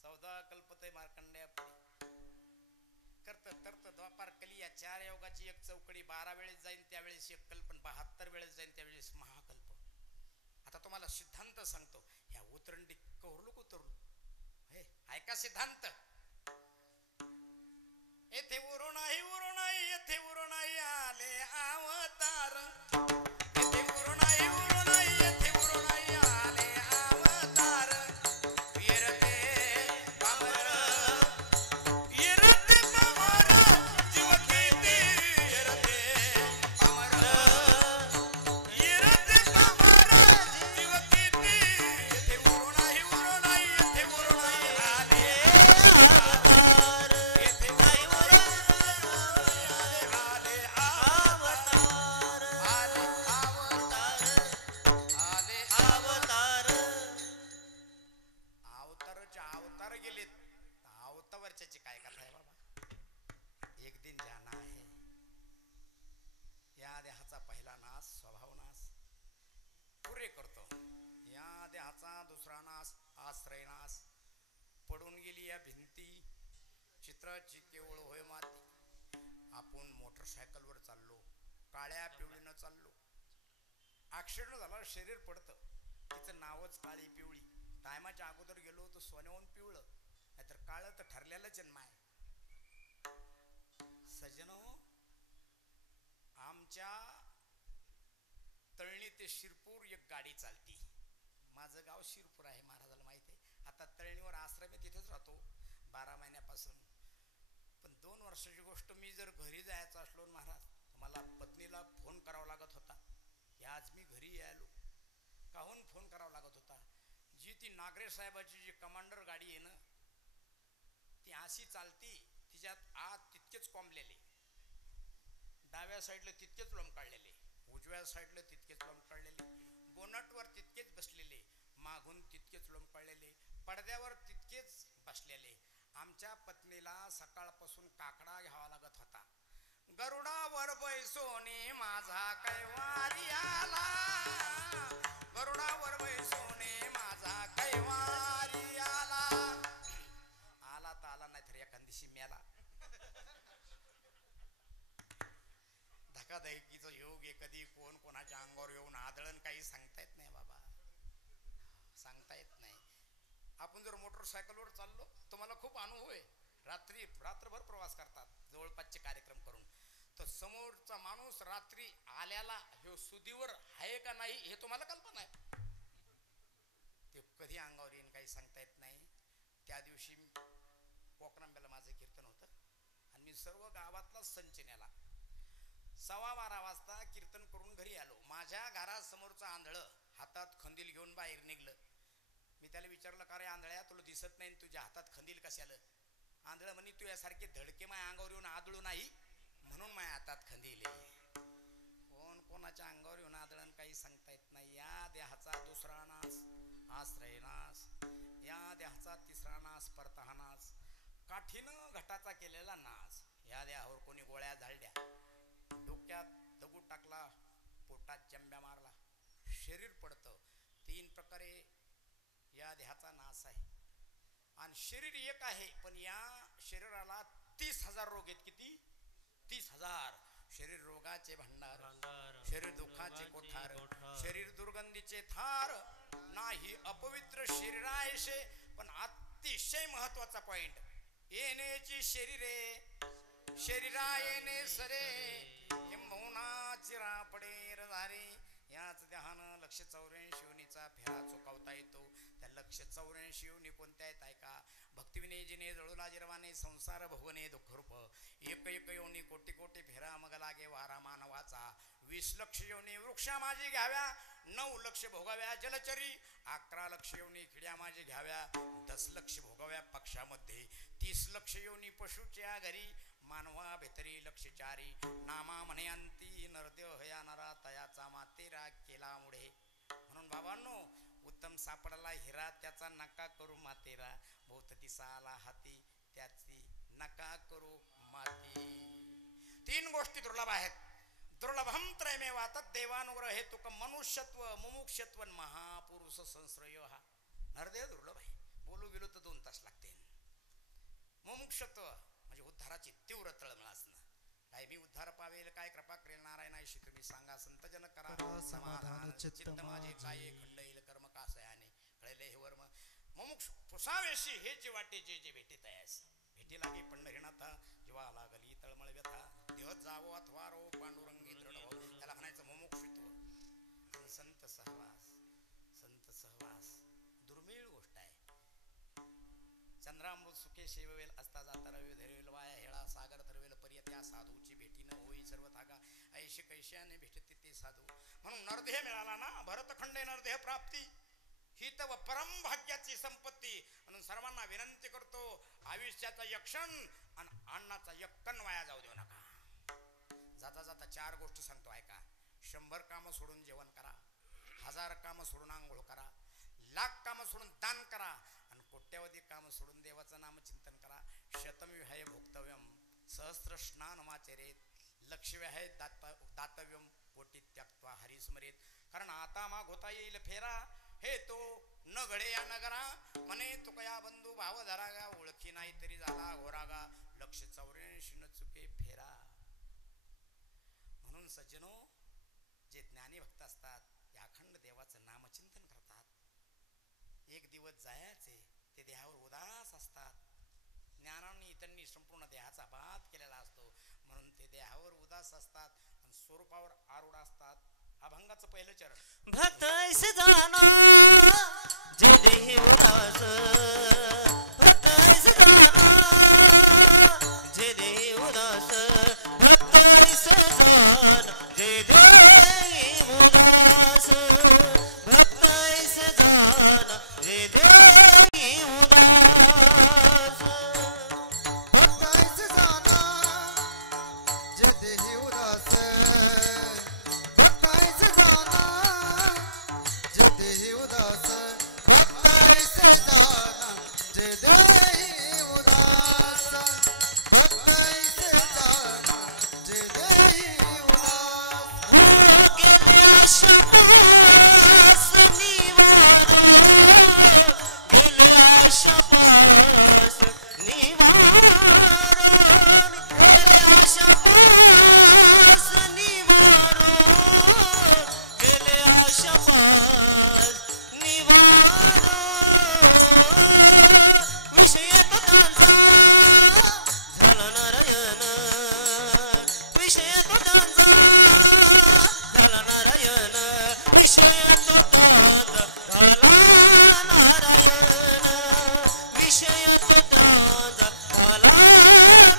14 कल्पतय मार्कंडेय करत तरत द्वापार कली या 4 योगाची एक चौकडी. 12 वेळेस जाईन त्यावेळेस एक कल्प, 72 वेळेस जाईन त्यावेळेस महाकल्प. आता तुम्हाला सिद्धांत सांगतो. ह्या उतरंडी कवरलो उतरलो हे ऐका सिद्धांत. येथे उरू नाही येथे उरू नाही आले अवतार. येथे उरू नाही येथे उरू नाही आले अवतार. येरते पामर येरते पामर जीव किती येरते पामर येरते पामर जीव किती. येथे उरू नाही येथे उरू नाही आले अवतार. येथे नाही उरू आले अवतार. आले अवतार आले अवतार अवताराचे अवतार गेलेत. अवतावरच्याची काय कथा आहे बाबा? एक दिन जाना आहे. या देहाचा पहिला नाश स्वभाव नाश पुरे करतो. या देहाचा दुसरा नाश आश्रय नाश. पडून गेली या भिंती चित्राची केवळ होय माती. आपण मोटरसायकलवर चाललो, काळ्या पिवळीनं चाललो. ऍक्सिडेंट झाला, शरीर पडतं, तिचं नावच काळी पिवळी. टायमाच्या अगोदर गेलो तर सोन्याहून पिवळं, नाहीतर काळं तर ठरलेलं जन्म आहे. सजनो, आमच्या तळणी ते शिरपूर एक गाडी चालती. माझं गाव शिरपूर आहे, महाराजाला माहिती आहे. आता तळणीवर आश्रम आहे, तिथेच राहतो 12 महिन्यापासून. पण 2 वर्षाची गोष्ट, मी जर घरी जायचं असलो महाराज, मला पत्नीला फोन करावा लागत होता की आज मी घरी यायलो. काहून फोन करावा लागत होता? जी ती नागरे साहेबाची जी कमांडर गाडी आहे ना, ती अशी चालती, तिच्यात आत तितकेच कोंबलेले, डाव्या साईडला तितकेच लोंबकाळलेले, उजव्या साईडला तितकेच लोंबकाळलेले, बोनटवर तितकेच बसलेले, मागून तितकेच लोंबकाळलेले, पडद्यावर तितकेच बसलेले. आमच्या पत्नीला सकाळपासून काकडा घ्यावा लागत होता. गरुडावर बैसोने माझा कैवारी आला. गरुडावर बैसोने माझा कैवारी आला. आला तर आला, नाही तर एखाद दिवशी मेला. धकाधकीचं योग आहे. कधी कोण कोणाच्या अंगावर येऊन आदळण काही सांगता येत नाही बाबा, सांगता येत नाही. आपण जर मोटरसायकलवर चाललो, तुम्हाला खूप अनुभव आहे. रात्रभर प्रवास करतात जवळपासचे कार्यक्रम करून, तर समोरचा माणूस रात्री आल्याला हे सुदीवर आहे का नाही हे तुम्हाला कल्पना आहे. ते कधी अंगावर येईन काही सांगता येत नाही. त्या दिवशी कोकणांब्याला माझं कीर्तन होतं आणि मी सर्व गावातला संच नेला. 12:15 वाजता कीर्तन करून घरी आलो. माझ्या घरासमोरचं आंधळं हातात खंदील घेऊन बाहेर निघलं. मी त्याला विचारलं, का रे आंधळ्या, तुला दिसत नाही, तुझ्या हातात खंदील कशाला? आंधळ म्हणे, तू यासारखे धडके माझ्या अंगावर येऊन आदळू नाही म्हणून माझ्या हातात खंदील आहे. कोण कोणाच्या अंगावर येऊन आदळण काही सांगता येत नाही. या देहाचा दुसरा नाश आश्रय नाश. या देहाचा तिसरा नाश परतहा नाश. काठीनं घटाचा केलेला नाश. या देहावर कोणी गोळ्या झाडल्या, डोक्यात दगड टाकला, पोटात जंब्या मारला, शरीर पडतं. 3 प्रकारे या देहाचा नाश आहे. आणि शरीर एक आहे, पण या शरीराला 30,000 रोग आहेत. किती? 30,000. शरीर रोगाचे भंडार, शरीर दुःखाचे कोठार, शरीर दुर्गंधीचे थार, नाही अपवित्र शरीरायशे. पण अतिशय महत्वाचा पॉइंट, येण्याची शरीरे शरीरा येणे सरे, किंबहुना चिरा पडे रजारे. याच ध्यान लक्ष 84 योनीचा फेरा चुकवता येतो. त्या लक्ष 84 योनी कोणत्या आहेत ऐका. भक्तिविने जिने जळूला जिरवाने संसार भोगणे दुःख रूप. एक एक योनी कोटी कोटी फेरा मग लागे वारा मानवाचा. 20 लक्ष योनी वृक्षा माझी घ्याव्या, 9 लक्ष भोगाव्या जलचरी. 11 लक्ष योनी खिड्या माझी घ्याव्या, 10 लक्ष भोगाव्या पक्षामध्ये. 30 लक्ष योनी पशुच्या घरी, मानवा भेतरी लक्ष चारी. नामा म्हणे अंती नरदेव हया नरा, तयाचा मातेरा केला मुळे. म्हणून बाबांनो, उत्तम सापडला हिरा, त्याचा नका करू मातेरा. बहुत दिसाला हाती, त्याची नका करू माती. 3 गोष्टी दुर्लभ आहेत. दुर्लभम त्रयमेवा तद्देवानुग्रह हेतुक मनुष्यत्व मुमुक्षत्व महापुरुष संश्रय. हा नरदेव दुर्लभ आहे. बोलू गेलो तर 2 तास लागते. मुमुक्षत्व म्हणजे उद्धाराची तीव्र तळमळ असणं. काय मी उद्धार पावेल, काय कृपा करेल नारायणाशी तुम्ही सांगा. संतजन करा समाधान चित्त माझे, काय खंड येईल कर्म कासयाने कळले हे वर्म. मुमुक्ष पुसावेशी हे जे वाटे जे भेटे तयास. भेटी लागे पंढरीनाथा, जेव्हा लागली तळमळ व्यथा. देह जावो अथवा रो पांडुरंगी दृढ हो, त्याला म्हणायचं मुमुक्षुत्व. संत सहवास, संत सहवास दुर्मिळ गोष्ट आहे. चंद्रामृत सुखे सेवेल असता जाता रवी धरेल वाया हेळा सागर तरवेल पर्य. त्या साधूची भेटी न होई सर्व थागा, ऐशी कैश्याने भेटते ते साधू. म्हणून नरदेह मिळाला ना, भरतखंडे नरदेह प्राप्ती ही तर परम भाग्याची संपत्ती. म्हणून सर्वांना विनंती करतो, आयुष्याचा यक्षण आणि अन्नाचा यक्कन वाया जाऊ देऊ नका. जाता जाता 4 गोष्टी सांगतो ऐका. 100 कामं सोडून जेवण करा, 1000 कामं सोडून आंघोळ करा, 1,00,000 कामं सोडून दान करा, आणि कोट्यावधी कामं सोडून देवाचं नाम चिंतन करा. शतमविहाय भोक्तव्यम सहस्र स्नान माचरेत, लक्षव्याय दातव्यम कोटी त्यक्त्वा हरिस्मरेत. कारण आता माग होता येईल फेरा, हे तो न घडे या नगरा. म्हणे तुकया बंधू भाव धरागा, ओळखी नाही तरी झाला घोरागा. लक्ष 84 न चुके फेरा. म्हणून सज्जनो, जे ज्ञानी भक्त असतात ते अखंड देवाचं नामचिंतन करतात. एक दिवस जायचे, ते देहावर उदास असतात. ज्ञानाने त्यांनी संपूर्ण देहाचा बात केलेला असतो, म्हणून ते देहावर उदास असतात आणि स्वरूपावर आरूढ असतात. अभंगाचं पहिलं चरण. भक्त ऐसे जाना जे देही उदास, भक्त ऐसे जाना जे देही उदास, भक्त ऐसे जाना जे देही उदास, भक्त ऐसे जाना जे देही उदास. भक्त ऐसे जाना जे देही उदास, भक्त ऐसे जाना जे देही उदास, भक्त ऐसे जाना जे देही उदास, भक्त ऐसे जाना जे देही उदास. गेले आशा पास निवारो, गेले आशा पास निवारो, गेले आशा पास निवारो, गेले आशा पास निवारो. विषय तो त्यांचा झाला नारायण, विषय तो त्यांचा झाला नारायण, विषय तो त्यांचा झाला नारायण, विषय तो त्यांचा झाला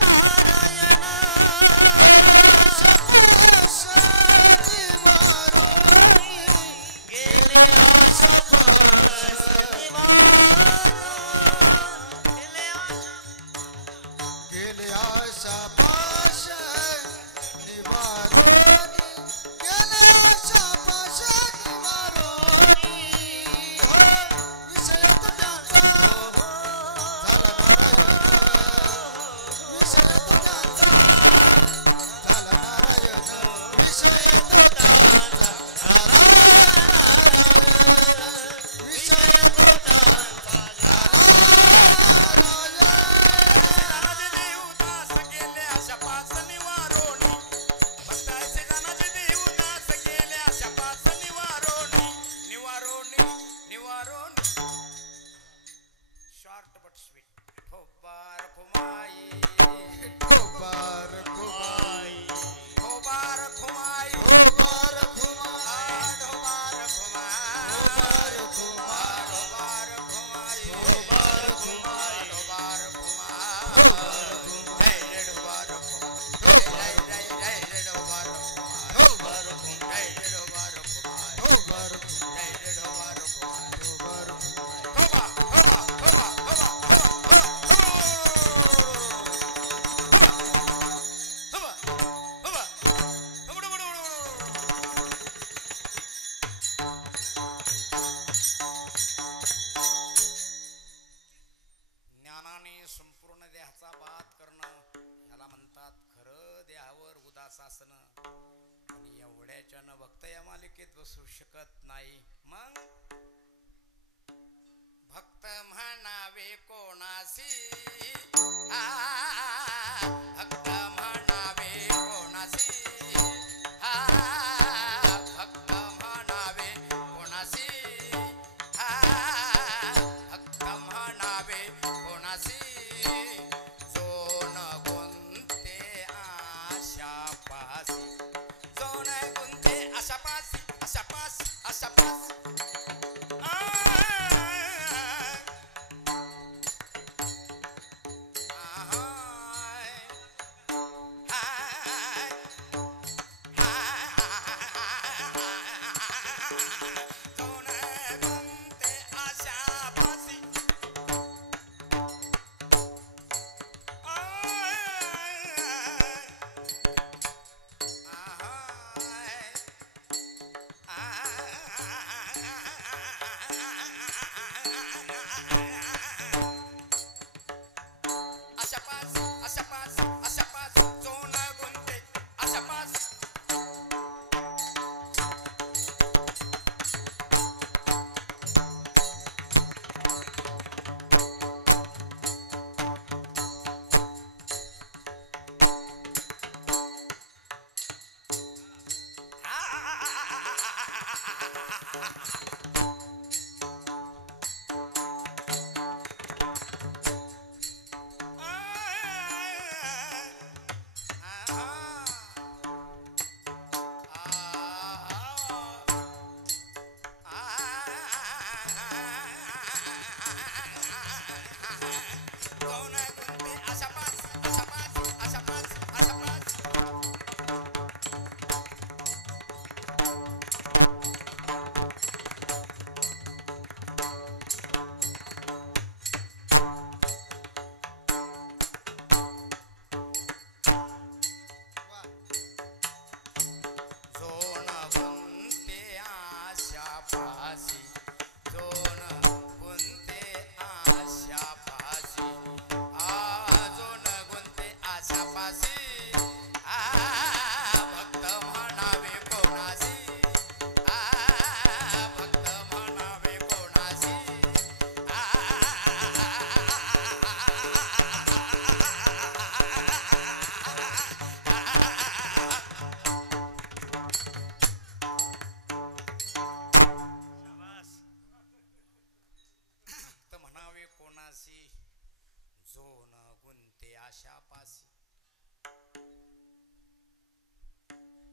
नारायण. गेले आशा पास निवारो, गेले गेले आशा पाश निवारो, गेले आशा पाश निवारो. मालिकेत बसू शकत नाही. मग भक्त म्हणावे कोणासी, भक्त म्हणावे कोणासी, भक्त म्हणावे कोणासी, भक्त म्हणावे कोणासी, जो न गुंते आशापासी, जो न गुंते आशापासी, आशापासी, आशापासी.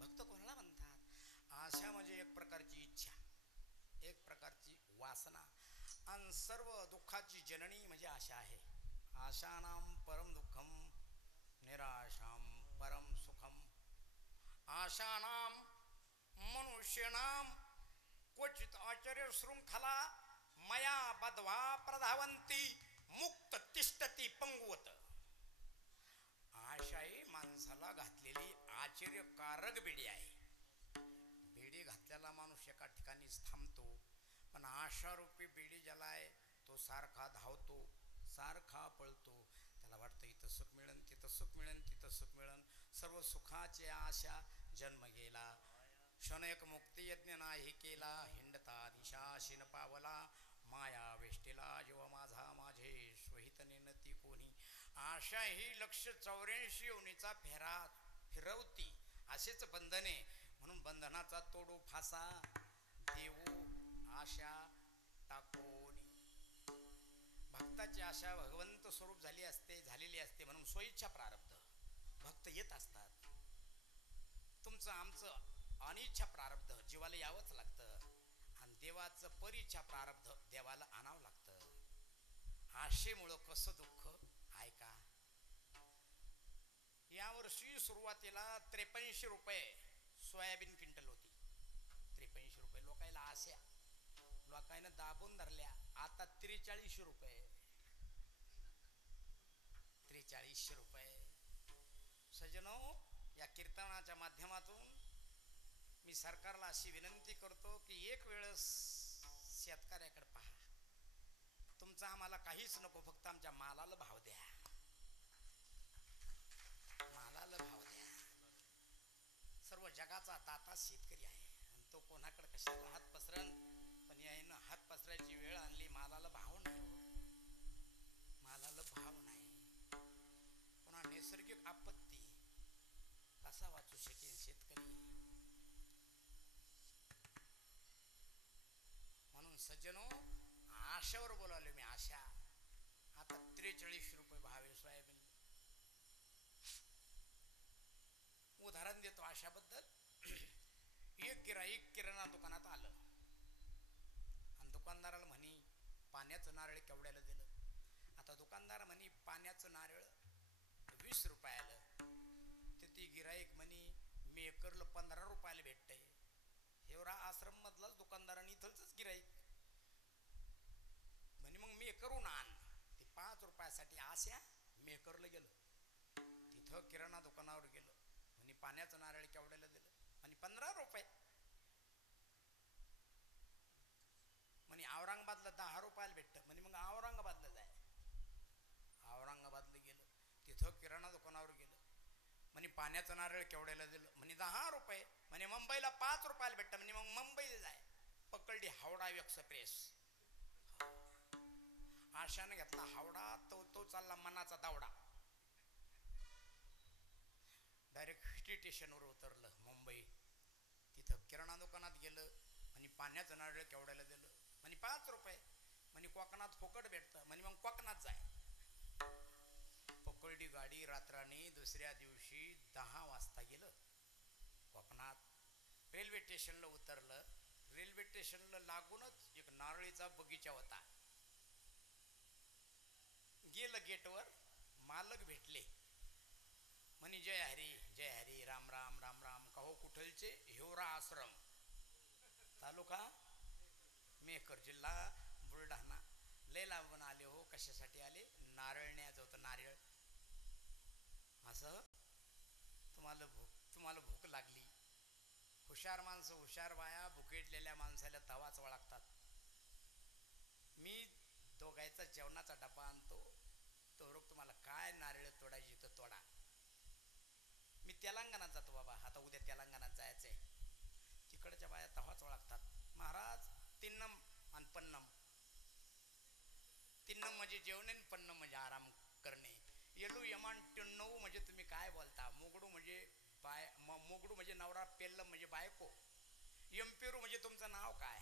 भक्त कोणाला म्हणतात? आशा म्हणजे एक प्रकारची इच्छा, एक प्रकारची वासना, आणि सर्व दुःखाची जननी म्हणजे आशा आहे. आशानाम परम दुःखम निराशाम परम सुखम. आशानाम मनुष्यनाम क्वचित आचार्य शृंखला मया बद्वा प्रधावंती मुक्त तिष्ठती पंगवत. आशा ही माणसाला घातलेली आश्चर्यकारक बेडी आहे. बेडी घातलेला माणूस एका ठिकाणीच थांबतो, पण आशा रूपी बेडी ज्याला आहे तो सारखा धावतो, सारखा पळतो. त्याला वाटतं इथं सुख मिळेल, तिथं सुख मिळेल, तिथं सुख मिळेल. सर्व सुखाची आशा जन्म गेला, क्षण एक मुक्ती यज्ञ नाही केला. हिंडता दिशाशीन पावला, माया वेष्टीला जीव माझा माझे स्वहित नेनती कोणी. आशा ही 184 योनीचा फेरा फिरवती, असेच बंधने. म्हणून बंधनाचा तोडू फासा देऊ आशा टाकोनी. भक्ताची आशा भगवंत स्वरूप झालेली असते म्हणून स्वइच्छा प्रारब्ध भक्त येत असतात. तुमचं आमचं अनिच्छा प्रारब्ध जीवाला यावंच लागतं, आणि देवाचं परीच्छा प्रारब्ध देवाला आणावं लागतं. आशेमुळं कसं दुःख आहे का. यावर्षी सुरुवातीला 53 रुपये सोयाबीन क्विंटल होती. 53 रुपये लोकायला आशा, लोकांना दाबून धरल्या. आता 43 रुपये, 43 रुपये. सजनो, या कीर्तनाच्या माध्यमातून मी सरकारला अशी विनंती करतो की एक वेळेस शेतकऱ्याकडे पहा. तुमचा आम्हाला काहीच नको, फक्त आमच्या मालाला भाव द्या, मालाला भाव द्या. सर्व जगाचा दाता शेतकरी आहे, आणि तो कोणा मालाला भाव नाही हो. मालाला भाव नाही. पुन्हा नैसर्गिक आपत्ती कसा वाचू शकेल शेतकरी. म्हणून सज्जनो आशावर बोलावले मी. आशा आता 43 रुपये भाव आहे सोयाबीन. उदाहरण देतो आशाबद्दल. एक गिराईक किराणा दुकानात आलं आणि दुकानदाराला म्हणी पाण्याचं नारळ केवढ्याला दिलं. आता दुकानदार म्हणी पाण्याचं नारळ 20 रुपयाला. ते ती गिराईक म्हणी मी एकरला 15 रुपयाला भेटतंय. हेवरा आश्रम मधलाच दुकानदारांनी इथलच गिराईक म्हणे मग मी करून आण. ते 5 रुपयासाठी आशा मेकरला गेलो. तिथं किराणा दुकानावर गेलो. म्हणे पाण्याचं नारळ केवढ्याला दिलं. म्हणे 15 रुपये. म्हणे औरंगाबादला 10 रुपयाला भेटतं. म्हणे मग औरंगाबादला जाय. औरंगाबादला गेलो. तिथं किराणा दुकानावर गेलो. म्हणे पाण्याचं नारळ केवढ्याला दिलं. म्हणे 10 रुपये. म्हणे मुंबईला 5 रुपयाला भेटतं. म्हणे मग मुंबईला जाय. पकडली हावडा एक्सप्रेस. आशाने घेतला हावडा. तो चालला मनाचा दावडा. डायरेक्ट स्टेशनवर उतरलं मुंबई. तिथं किराणा दुकानात गेलं. म्हणे पाण्याचं नारळ केवढ्याला दिलं. म्हणे 5 रुपये. म्हणे कोकणात फुकट भेटतं. म्हणे मग कोकणात जाय. पकडली गाडी. रात्राने दुसऱ्या दिवशी 10 वाजता गेलं कोकणात. रेल्वे स्टेशनला उतरलं. रेल्वे स्टेशनला लागूनच एक नारळीचा बगीचा होता. गेलं गेटवर. मालक भेटले. म्हणे जय हरी जय हरी राम राम राम राम. कहो कुठलचे. हिवरा आश्रम तालुका मेकर जिल्हा बुलढाणा. लय लांबून आले हो. कशासाठी आले. नारळ न्यायचं होतं. नारळ. असं तुम्हाला भूक लागली. हुशार माणसं हुशार बाया भुकेटलेल्या माणसाला तवाच वळखतात. मी दोघायचा जेवणाचा डबा आणतो. तो रोग तुम्हाला काय नारळ तोडायची तर तोडा. मी तेलंगणात जातो बाबा. आता उद्या तेलंगणात जायचंय. तिकडच्या बाया तवाच ओळखतात. महाराज तिन्नम आणि पन्नम. तिन्नम म्हणजे जेवणे. पन्नम म्हणजे आराम करणे. येलू यमान टिन्नऊ म्हणजे तुम्ही काय बोलता. मुगडू म्हणजे मुगडू म्हणजे नवरा. पेल्लम म्हणजे बायको. यंपेरू म्हणजे तुमचं नाव काय.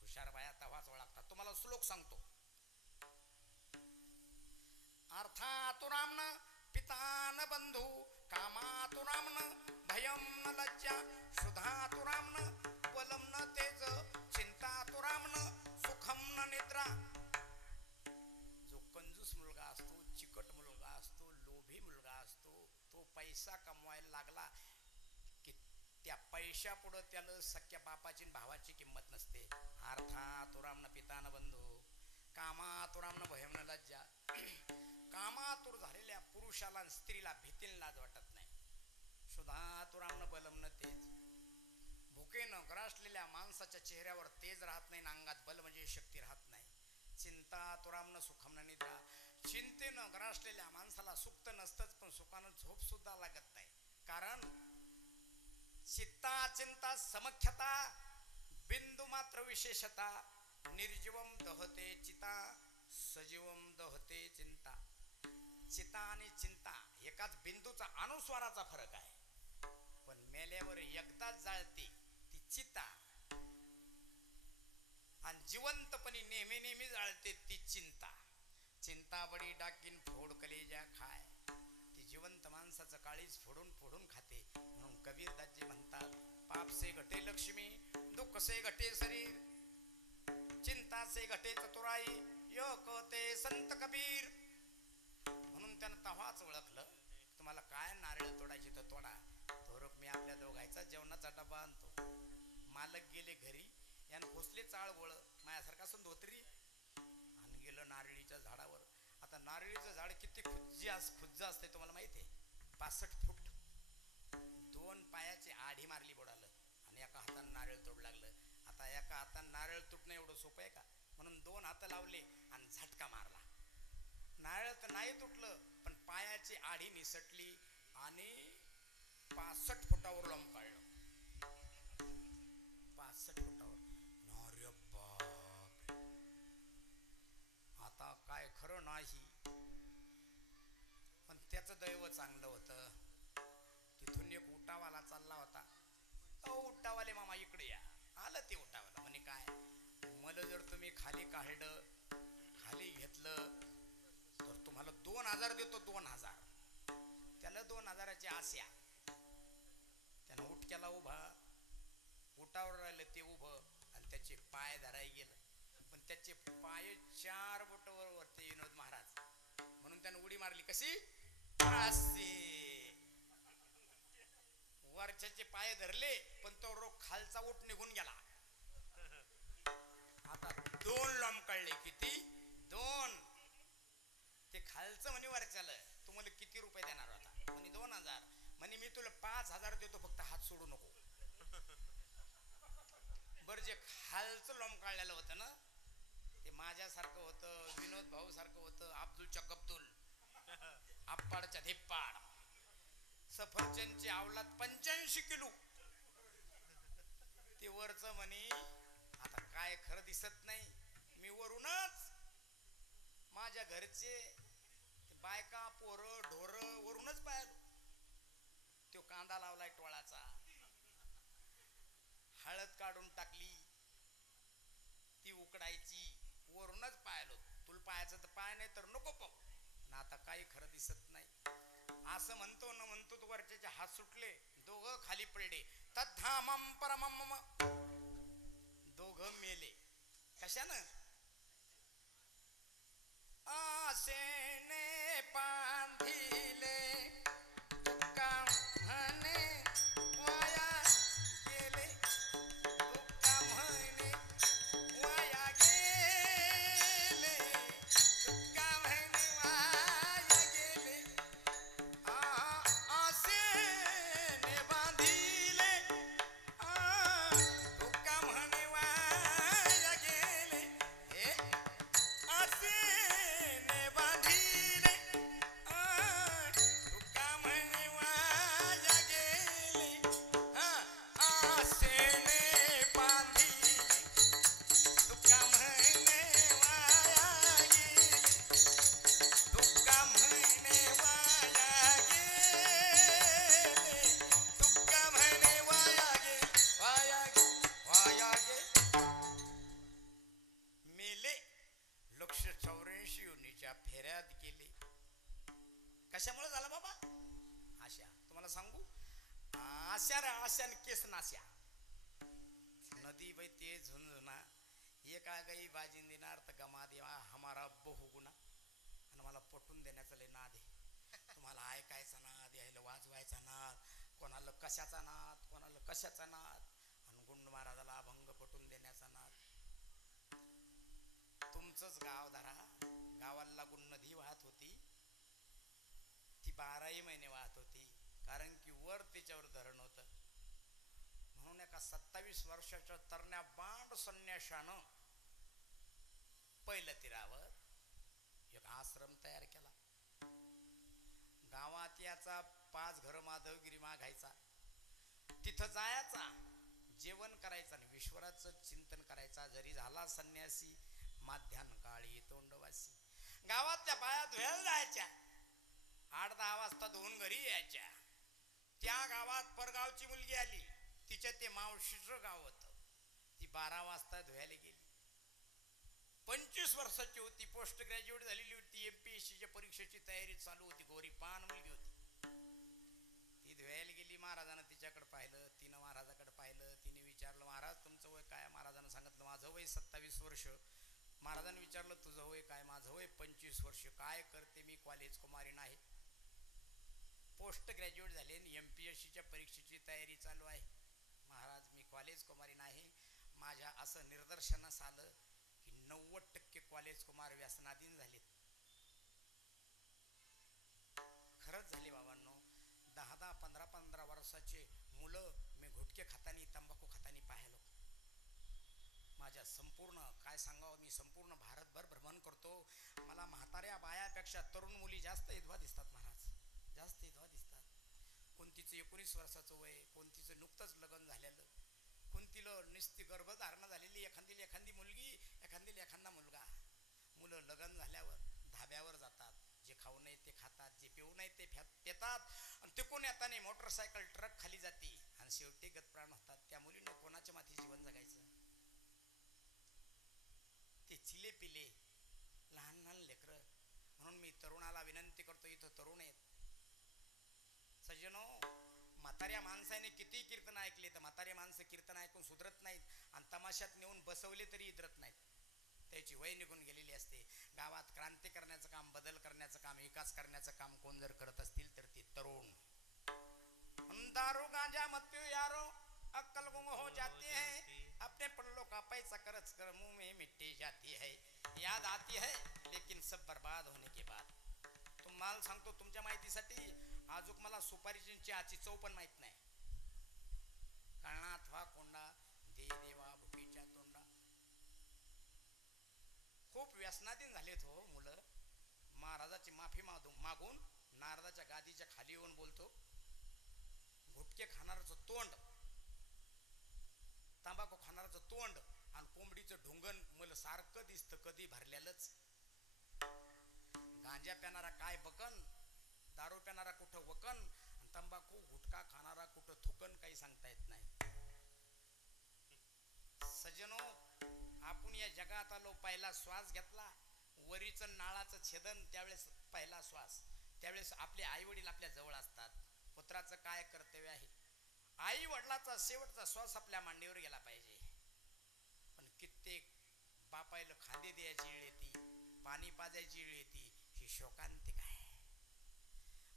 हुशार बाया तवाच ओळखतात. तुम्हाला श्लोक सांगतो. अर्थातुरामन पितान बंधू कामातुरामन भयम न लज्जा शुद्धातुरामन बलम न तेज चिंतातुरामन सुखम न निद्रा. जो कंजूस मुलगा असतो, चिकट मुलगा असतो, लोभी मुलगा असतो, तो पैसा कमवायला लागला की त्या पैशा पुढे त्याला सख्या बापाची भावाची किंमत नसते. अर्थातुरामन पितान बंधू कामातुरामन भयम न लज्जा. कामातुर झालेल्या पुरुषाला आणि स्त्रीला भीतीने लाज वाटत नाही. शुद्धातुरामन बलम न तेज. भुकेनं ग्रासलेल्या माणसाच्या चेहऱ्यावर तेज राहत नाही. अंगात बल म्हणजे शक्ती राहत नाही. चिंतातुरामन सुखम न निद्रा. चिंतेनं ग्रासलेल्या माणसाला सुख तर नसतंच पण सुखानं झोप सुद्धा लागत नाही. कारण चित्ता चिंता समख्यता बिंदू मात्र विशेषता. निर्जीवम दहते चिता सजीवम दहते चिंता. चिता आणि चिंता एकाच बिंदूचा अनुस्वाराचा फरक आहे. पण मेल्यावर एकदाच जाळते ती चिता आणि जिवंतपणी नेहमी नेहमी जाळते ती चिंता. चिंता बडी डाकीन फोड कलेजा खाय. ती जिवंत माणसाचं काळीज फोडून फोडून खाते. म्हणून कबीरदासजी म्हणतात पाप से घटे लक्ष्मी दुःख से घटे शरीर चिंता से घटे चतुराई यो कहते संत कबीर. म्हणून त्यानं तव्हाच ओळखलं. तुम्हाला काय नारळ तोडायची तर तोडा. थोरक मी आपल्या दोघायचा जेवणाचा डबा आणतो. मालक गेले घरी. यानं खोसले चाळ गोळ माझ्यासारखा असं धोतरी आणि गेलं नारळीच्या झाडावर. आता नारळीचं झाड किती खुज्ज असते तुम्हाला माहिती आहे. 65 फूट. 2 पायाची आढी मारली बोडालं आणि एका हातानं नारळ तोड लागलं. आता एका हातानं नारळ तुटणं एवढं सोपं आहे का. म्हणून 2 हात लावले आणि झटका मारला. नारळ तर नाही तुटलं पण पायाची आढी निसटली आणि 65 फुटावर लोंबकळलं. 65 फुटावर. अरे बाप. दैव चांगलं होतं. तिथून एक उटावाला चालला होता. उटावाले मामा इकडे या. आलं ते उटावाला म्हणे काय, मला जर तुम्ही खाली काढलं, खाली घेतलं तर तुम्हाला 2000 देतो. 2000. त्याला 2000ची आशा. त्यानं उठक्याला उभा, उटावर राहिलं ते उभं आणि त्याचे पाय धराय गेलं, पण त्याचे पाय 4 बोटावर वरते विनोद महाराज. म्हणून त्यानं उडी मारली. कशी? असे वरच्याचे पाय धरले, पण तो रोग खालचा उठ निघून गेला. आता 2 लोंबकळले. किती? 2. ते खालचं म्हणे वरच्याला, तुम्हाला किती रुपये देणार होता? म्हणे 2000. म्हणे मी तुला 5000 देतो, फक्त हात सोडू नको. बर, जे खालचं लोंबकळलेलं होतं ना, ते माझ्यासारखं होतं, विनोद भाऊ सारखं होतं, अब्दुलच्या कब्दुल, आप्पाडच्या धिप्पाड. सफरचंदची अवलाद 85 किलो. ते वरच म्हणे आता काय खरं दिसत नाही. मी वरूनच माझ्या घरचे बायका पोरं ढोरं वरूनच पाहिलो. तो कांदा लावलाय टोळाचा, हळद काढून टाकली, ती उकडायची, वरूनच पाहिलो. तुला पाहायचं तर पाय, नाही तर नको पाहू. ना आता काही खरं दिसत नाही. असं म्हणतो न म्हणतो तो वरच्याचे हात सुटले, दोघं खाली पडले. तद्धामम परमम. दोघं मेले. कशानं? आसेने बांधिले तुका म्हणे वाया गेले, तुका म्हणे वाया गेले, तुका म्हणे वाया गेले. आसेने बांधिले तुका म्हणे वाया गेले. आसेने बांधिले तुका म्हणे वाया गेले. आसेने बांधिले तुका म्हणे वाया गेले, तुका म्हणे वाया गेले, तुका म्हणे वाया गे, वाया गे, वाया गे. मेले. 184 योनीच्या फेऱ्यात गेले. कशामुळे झालं बाबा? आशा. तुम्हाला सांगू, आशा रे आशा न केस नाश्या. नदी बहती झुंझुना, एका गाई बाजीन देणार तर गमा देवा हमारा बहु गुना. आणि मला पटून देण्याचा लय नाद आहे. तुम्हाला ऐकायचा नाद, यायला वाजवायचा नाद, कोणाला कशाचा नाद, कोणाला कशाचा नाद, आणि गुंड महाराजाला अभंग पटून देण्याचा नाद. तुमचंच गाव धरा, गावाला लागून नदी वाहत होती. ती 12ही महिने वाहत होती, कारण की वर त्याच्यावर धरण होतं. म्हणून एका 27 वर्षाच्या तरण्या बांड संन्याशानं पहिलं तीरावर एक आश्रम तयार केला. गावात याचा 5 घर माधवगिरी मागायचा, तिथं जायचा, जेवण करायचं आणि ईश्वराचं चिंतन करायचा. जरी झाला संन्यासी, माध्यान काळी तोंडवासी. गावातल्या बाया धुयाला जायच्या, 8-10 वाजता धुवून घरी यायच्या. त्या गावात परगावची मुलगी आली, तिच्या ते मावशीचं गाव होतं, ती 12 वाजता धुयाला गेली. 25 वर्षाची होती, पोस्ट ग्रॅज्युएट झालेली होती, MPSCच्या परीक्षेची तयारी चालू होती, गोरी पान मुलगी होती. ती धुयाला गेली. महाराजानं तिच्याकडे पाहिलं, तिनं महाराजाकडे पाहिलं. तिने विचारलं, महाराज तुमचं वय काय? महाराजानं सांगितलं, माझं वय 27 वर्ष. महाराजांनी विचारलं, तुझं वय काय? माझं वय 25 वर्ष. काय करते? मी कॉलेज कुमारी नाही, पोस्ट ग्रॅज्युएट झाले, MPSCच्या परीक्षेची तयारी चालू आहे. महाराज मी कॉलेज कुमारी नाही. माझ्या असं निदर्शनास आलं की 90% कॉलेज कुमार व्यसनाधीन झालेत. खरंच झाले बाबांनो. 10-10, 15-15 वर्षाचे मुलं मी घुटके खातानी, तंबाखू खातानी पाहिलो. माझ्या संपूर्ण काय सांगावं, मी संपूर्ण भारतभर भ्रमण करतो. मला म्हाताऱ्या बायापेक्षा तरुण मुली जास्त विधवा दिसतात महाराज, जास्त विधवा दिसतात. कोणतीचं 19 वर्षाचं वय, कोणतीचं नुकतंच लग्न झालेलं, कोणतीला निस्ती गर्भधारणा झालेली, एखादी मुलगी, एखादा मुलगा. मुलं लग्न झाल्यावर धाब्यावर जातात, जे खाऊ नये ते खातात, जे पिऊ नये ते पितात, आणि तिकून येताना मोटरसायकल ट्रक खाली जाते आणि शेवटी गतप्राण होतात. त्या मुलीनं कोणाच्या माथी जीवन जगायचं? ते चिले पिले लहान लहान लेकरं. म्हणून मी तरुणाला विनंती करतो, इथं तरुण आहेत सज्जनो, म्हाताऱ्या माणसाने किती कीर्तन ऐकले तर म्हातारे माणसं कीर्तन ऐकून सुधरत नाहीत, आणि तमाशात नेऊन बसवले तरी इधरत नाहीत. त्याची वय निघून गेलेली असते. गावात क्रांती करण्याचं काम, बदल करण्याचं काम, विकास करण्याचं काम कोण जर करत असतील तर ते तरुण. दारू गांजा मत पियो यारो, अक्कल गुम हो जाती है, अपने पल्लों का पैसा खर्च कर मुंह में मिट्टी जाती है, याद आती है लेकिन सब बर्बाद होने के बाद. तुम्हाला सांगतो तुमच्या माहितीसाठी, आजूक मला सुपारीची चहाची चव पण माहित नाही. कळणात वा कोंडा दे देवा भुकीच्या तोंडा. खूप व्यसनाधीन झालेत हो मुलं. महाराजाची माफी मागून नारदाच्या गादीच्या खाली येऊन बोलतो, गुटके खाणाराचं तोंड, तंबाखू खाणाराचं तोंड आणि कोंबडीचं ढोंगण मला सारखं दिसतं, कधी भरलेलंच. गांजा प्यानारा काय बकन, दारू प्यानारा कुठं वकन, आणि तंबाखू गुटखा खाणारा कुठं थुकन, काही सांगता येत नाही. सज्जनो, आपण या जगात आलो, पहिला श्वास घेतला, वरीचं नाळाचं छेदन, त्यावेळेस पहिला श्वास, त्यावेळेस आपले आई वडील आपल्या जवळ असतात. पुत्राचं काय कर्तव्य आहे? आई वडिलाचा शेवटचा श्वास आपल्या मांडीवर गेला पाहिजे. पण कित्येक बापायला खांदे द्यायची वेळ येते, पाणी पाजायची वेळ येते, ही शोकांतिक आहे.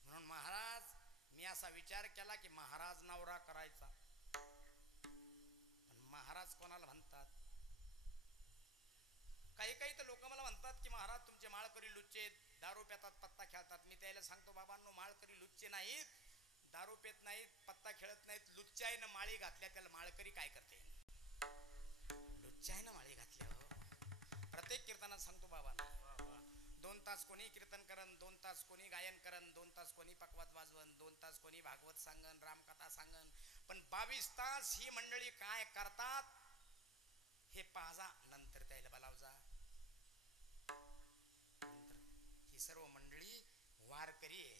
म्हणून महाराज, मी असा विचार केला की महाराज नवरा करायचा. पण महाराज कोणाला म्हणतात? काही तर लोक मला म्हणतात की महाराज तुमचे माळकरी लुच्चे, दारू पितात, पत्ता खेळतात. मी त्याला सांगतो, बाबांनो, माळकरी लुच्चे नाहीत, दारू पेत नाहीत, पत्ता खेळत नाहीत. लुच्चाईनं माळी घातल्या, त्याला माळकरी काय करते? लुच्चाईनं माळी घातल्या हो. प्रत्येक कीर्तनात सांगतो बाबांना, 2 तास कोणी कीर्तन करन, 2 तास कोणी गायन करन, 2 तास कोणी पकवाद वाजवन, 2 तास कोणी भागवत सांगन, रामकथा सांगन, पण 22 तास ही मंडळी काय करतात हे पाहा. नंतर त्याला बलावजा. ही सर्व मंडळी वारकरी आहे.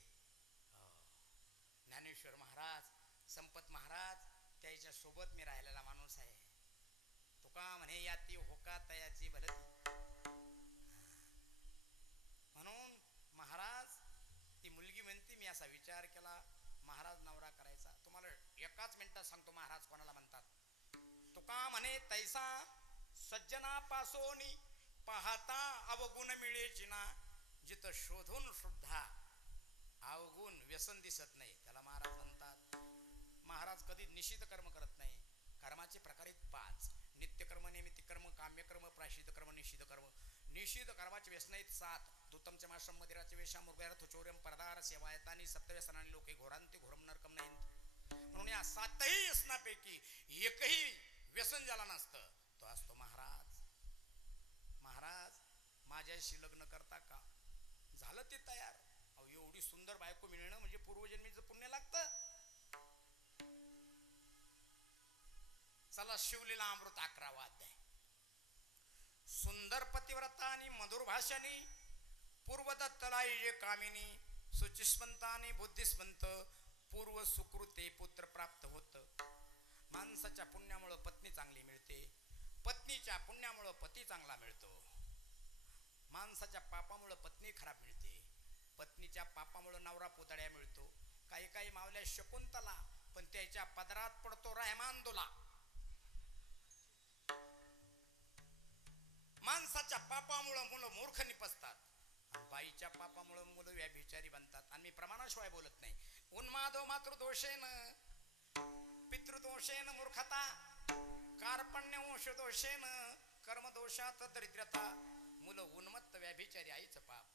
ज्ञानेश्वर महाराज, संपत महाराज, त्याच्या सोबत मी राहिलेला माणूस आहे. तुका म्हणे याती होका तयाची भलती. म्हणून महाराज, ती मुलगी म्हणते, मी असा विचार केला महाराज नवरा करायचा. तुम्हाला एकाच मिनिटात सांगतो महाराज कोणाला म्हणतात. तुका म्हणे तैसा सज्जना पासोनी पाहता अवगुण मिळेची ना, जिथं शोधून सुद्धा अवगुण व्यसन दिसत नाही त्याला महाराज म्हणतात. महाराज कधी निषिद्ध कर्म करत नाही. कर्माचे प्रकार आहेत 5: नित्यकर्म, नैमित्तिक काम्यकर्म, प्रायश्चित्त कर्म, निषिद्ध कर्म. निषिद्ध कर्माचे व्यसन आहेत 7: दूतम चमाश्रम मदिराचे वेशा मृगयार्थ चौर्यम परदार सेवायतानी सप्तव्यसनानी लोके घोरांती घोरम नरकम नाही. म्हणून या 7ही व्यसनापैकी एकही व्यसन ज्याला नसतं तो असतो महाराज. महाराज, माझ्याशी लग्न करता का? झालं ते तयार. अहो, एवढी सुंदर बायको मिळणं म्हणजे पूर्वजन्मीचं पुण्य लागतं. चला, शिवलीला अमृत 11वा अध्याय. सुंदर पतिव्रता आणि मधुर भाषणी, पूर्वदत्तलाई जे कामिनी, सुचिस्वंताने बुद्धिस्वंत, पूर्व सुकृते पुत्र प्राप्त होत. माणसाच्या पुण्यामुळं पत्नी चांगली मिळते, पत्नीच्या पुण्यामुळं पती चांगला मिळतो. माणसाच्या पापामुळं पत्नी खराब मिळते, पत्नीच्या पापामुळं नवरा पोतड्या मिळतो. काही मावल्या शकुंतला, पण त्याच्या पदरात पडतो रहमानदुला. माणसाच्या पापामुळं मुलं मूर्ख निपसतात, बाईच्या पापामुळं मुलं व्यभिचारी बनतात. आणि मी प्रमाणाशिवाय बोलत नाही. उन्मादो मातृदोषेन, पितृदोषेन मूर्खता, कार्पण्यवंश दोषेन, कर्मदोषात दरिद्रता. मुलं उन्मत्त व्यभिचारी आईचं पाप,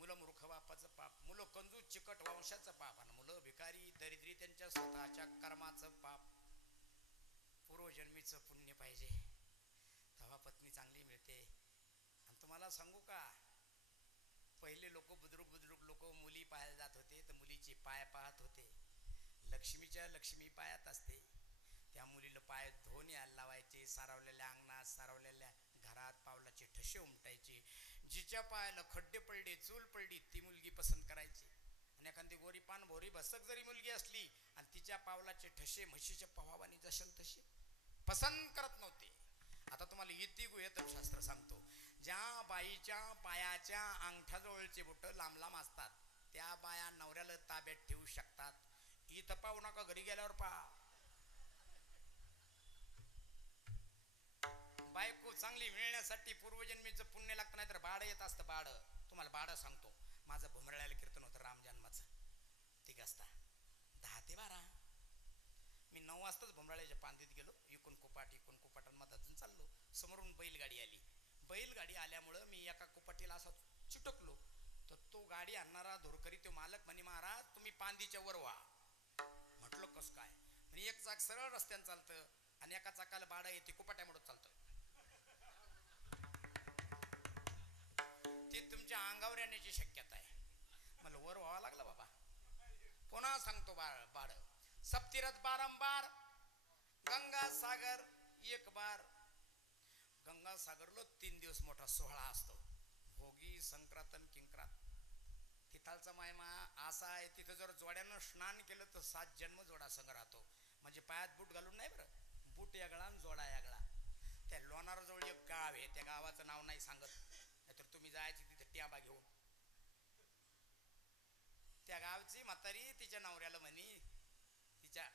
मुलं मूर्ख बापाचं पाप, मुलं कंजूस चिकट वंशाचं पाप, आणि मुलं भिकारी दरिद्री त्यांच्या स्वतःच्या कर्माचं पाप. पूर्वजन्मीचं पुण्य पाहिजे तेव्हा पत्नी चांगली मिळते. आणि तुम्हाला सांगू का, पहिले लोक बुजुर्ग लोक मुली पाहायला जात होते तर मुलीचे पाय पाहत होते. लक्ष्मीच्या लक्ष्मी पायात असते, त्या मुलीला पाय धुवून यायला लावायचे. सारवलेल्या अंगणात, सारवलेल्या घरात पावलाचे ठसे उमटायचे. जिच्या तिच्या पायाला खड्डे पडले, चूल पडली, ती मुलगी पसंत करायची. आणि एखादी गोरी पान भोरी भसक जरी मुलगी असली आणि तिच्या पावलाचे ठसे म्हशीच्या पवावानी जशल तसे पसंत करत नव्हते. आता तुम्हाला इति गुह्यतम सांगतो, ज्या बाईच्या पायाच्या अंगठ्याजवळचे बोट लांब लांब असतात त्या बाया नवऱ्याला ताब्यात ठेवू शकतात. इथं पाहू नका, घरी गेल्यावर पहा. बायको चांगली मिळण्यासाठी पूर्वजन्मीचं पुण्य लागतं, नाही तर बाड येत असतं. बाड तुम्हाला बाड सांगतो. माझं भुमरळ्याला कीर्तन होतं राम जन्माचं. ठीक असता 10 ते 12. मी 9 वाजताच भुमराळ्याच्या पांदीत गेलो. इकून कुपाटांमधून चाललो. समोरून बैलगाडी आली. बैलगाडी आल्यामुळं मी एका कुपाटीला असा चिटकलो. तर तो गाडी आणणारा धोरकरी तो मालक म्हणे, महाराज तुम्ही पांदीच्या वर व्हा. म्हटलं कस काय? म्हणजे एक चाक सरळ रस्त्यानं चालतं आणि एका चाकाला बाडा येते, कुपाट्यामुळे चालतं. ते तुमच्या अंगावर येण्याची शक्यता आहे. मला वर व्हावं लागलं बाबा. पुन्हा सांगतो बाड. सप्तिरथ बारंबार, गंगा सागर एक बार. गंगा सागरला 3 दिवस मोठा सोहळा असतो. भोगी, संक्रांत आणि किंक्रांत. तिथालचा मायमा असा आहे, तिथं जर जोड्यानं स्नान केलं तर 7 जन्म जोडा संग राहतो. म्हणजे पायात बूट घालून नाही बरं, बूट यागळा आणि जोडा यागळा. त्या लोणारजवळ एक गाव आहे, त्या गावाचं नाव नाही सांगत, नाहीतर तुम्ही जायचे तिथे ट्याबा घेऊन. त्या गावची म्हातारी तिच्या नवऱ्याला म्हणे, तिच्या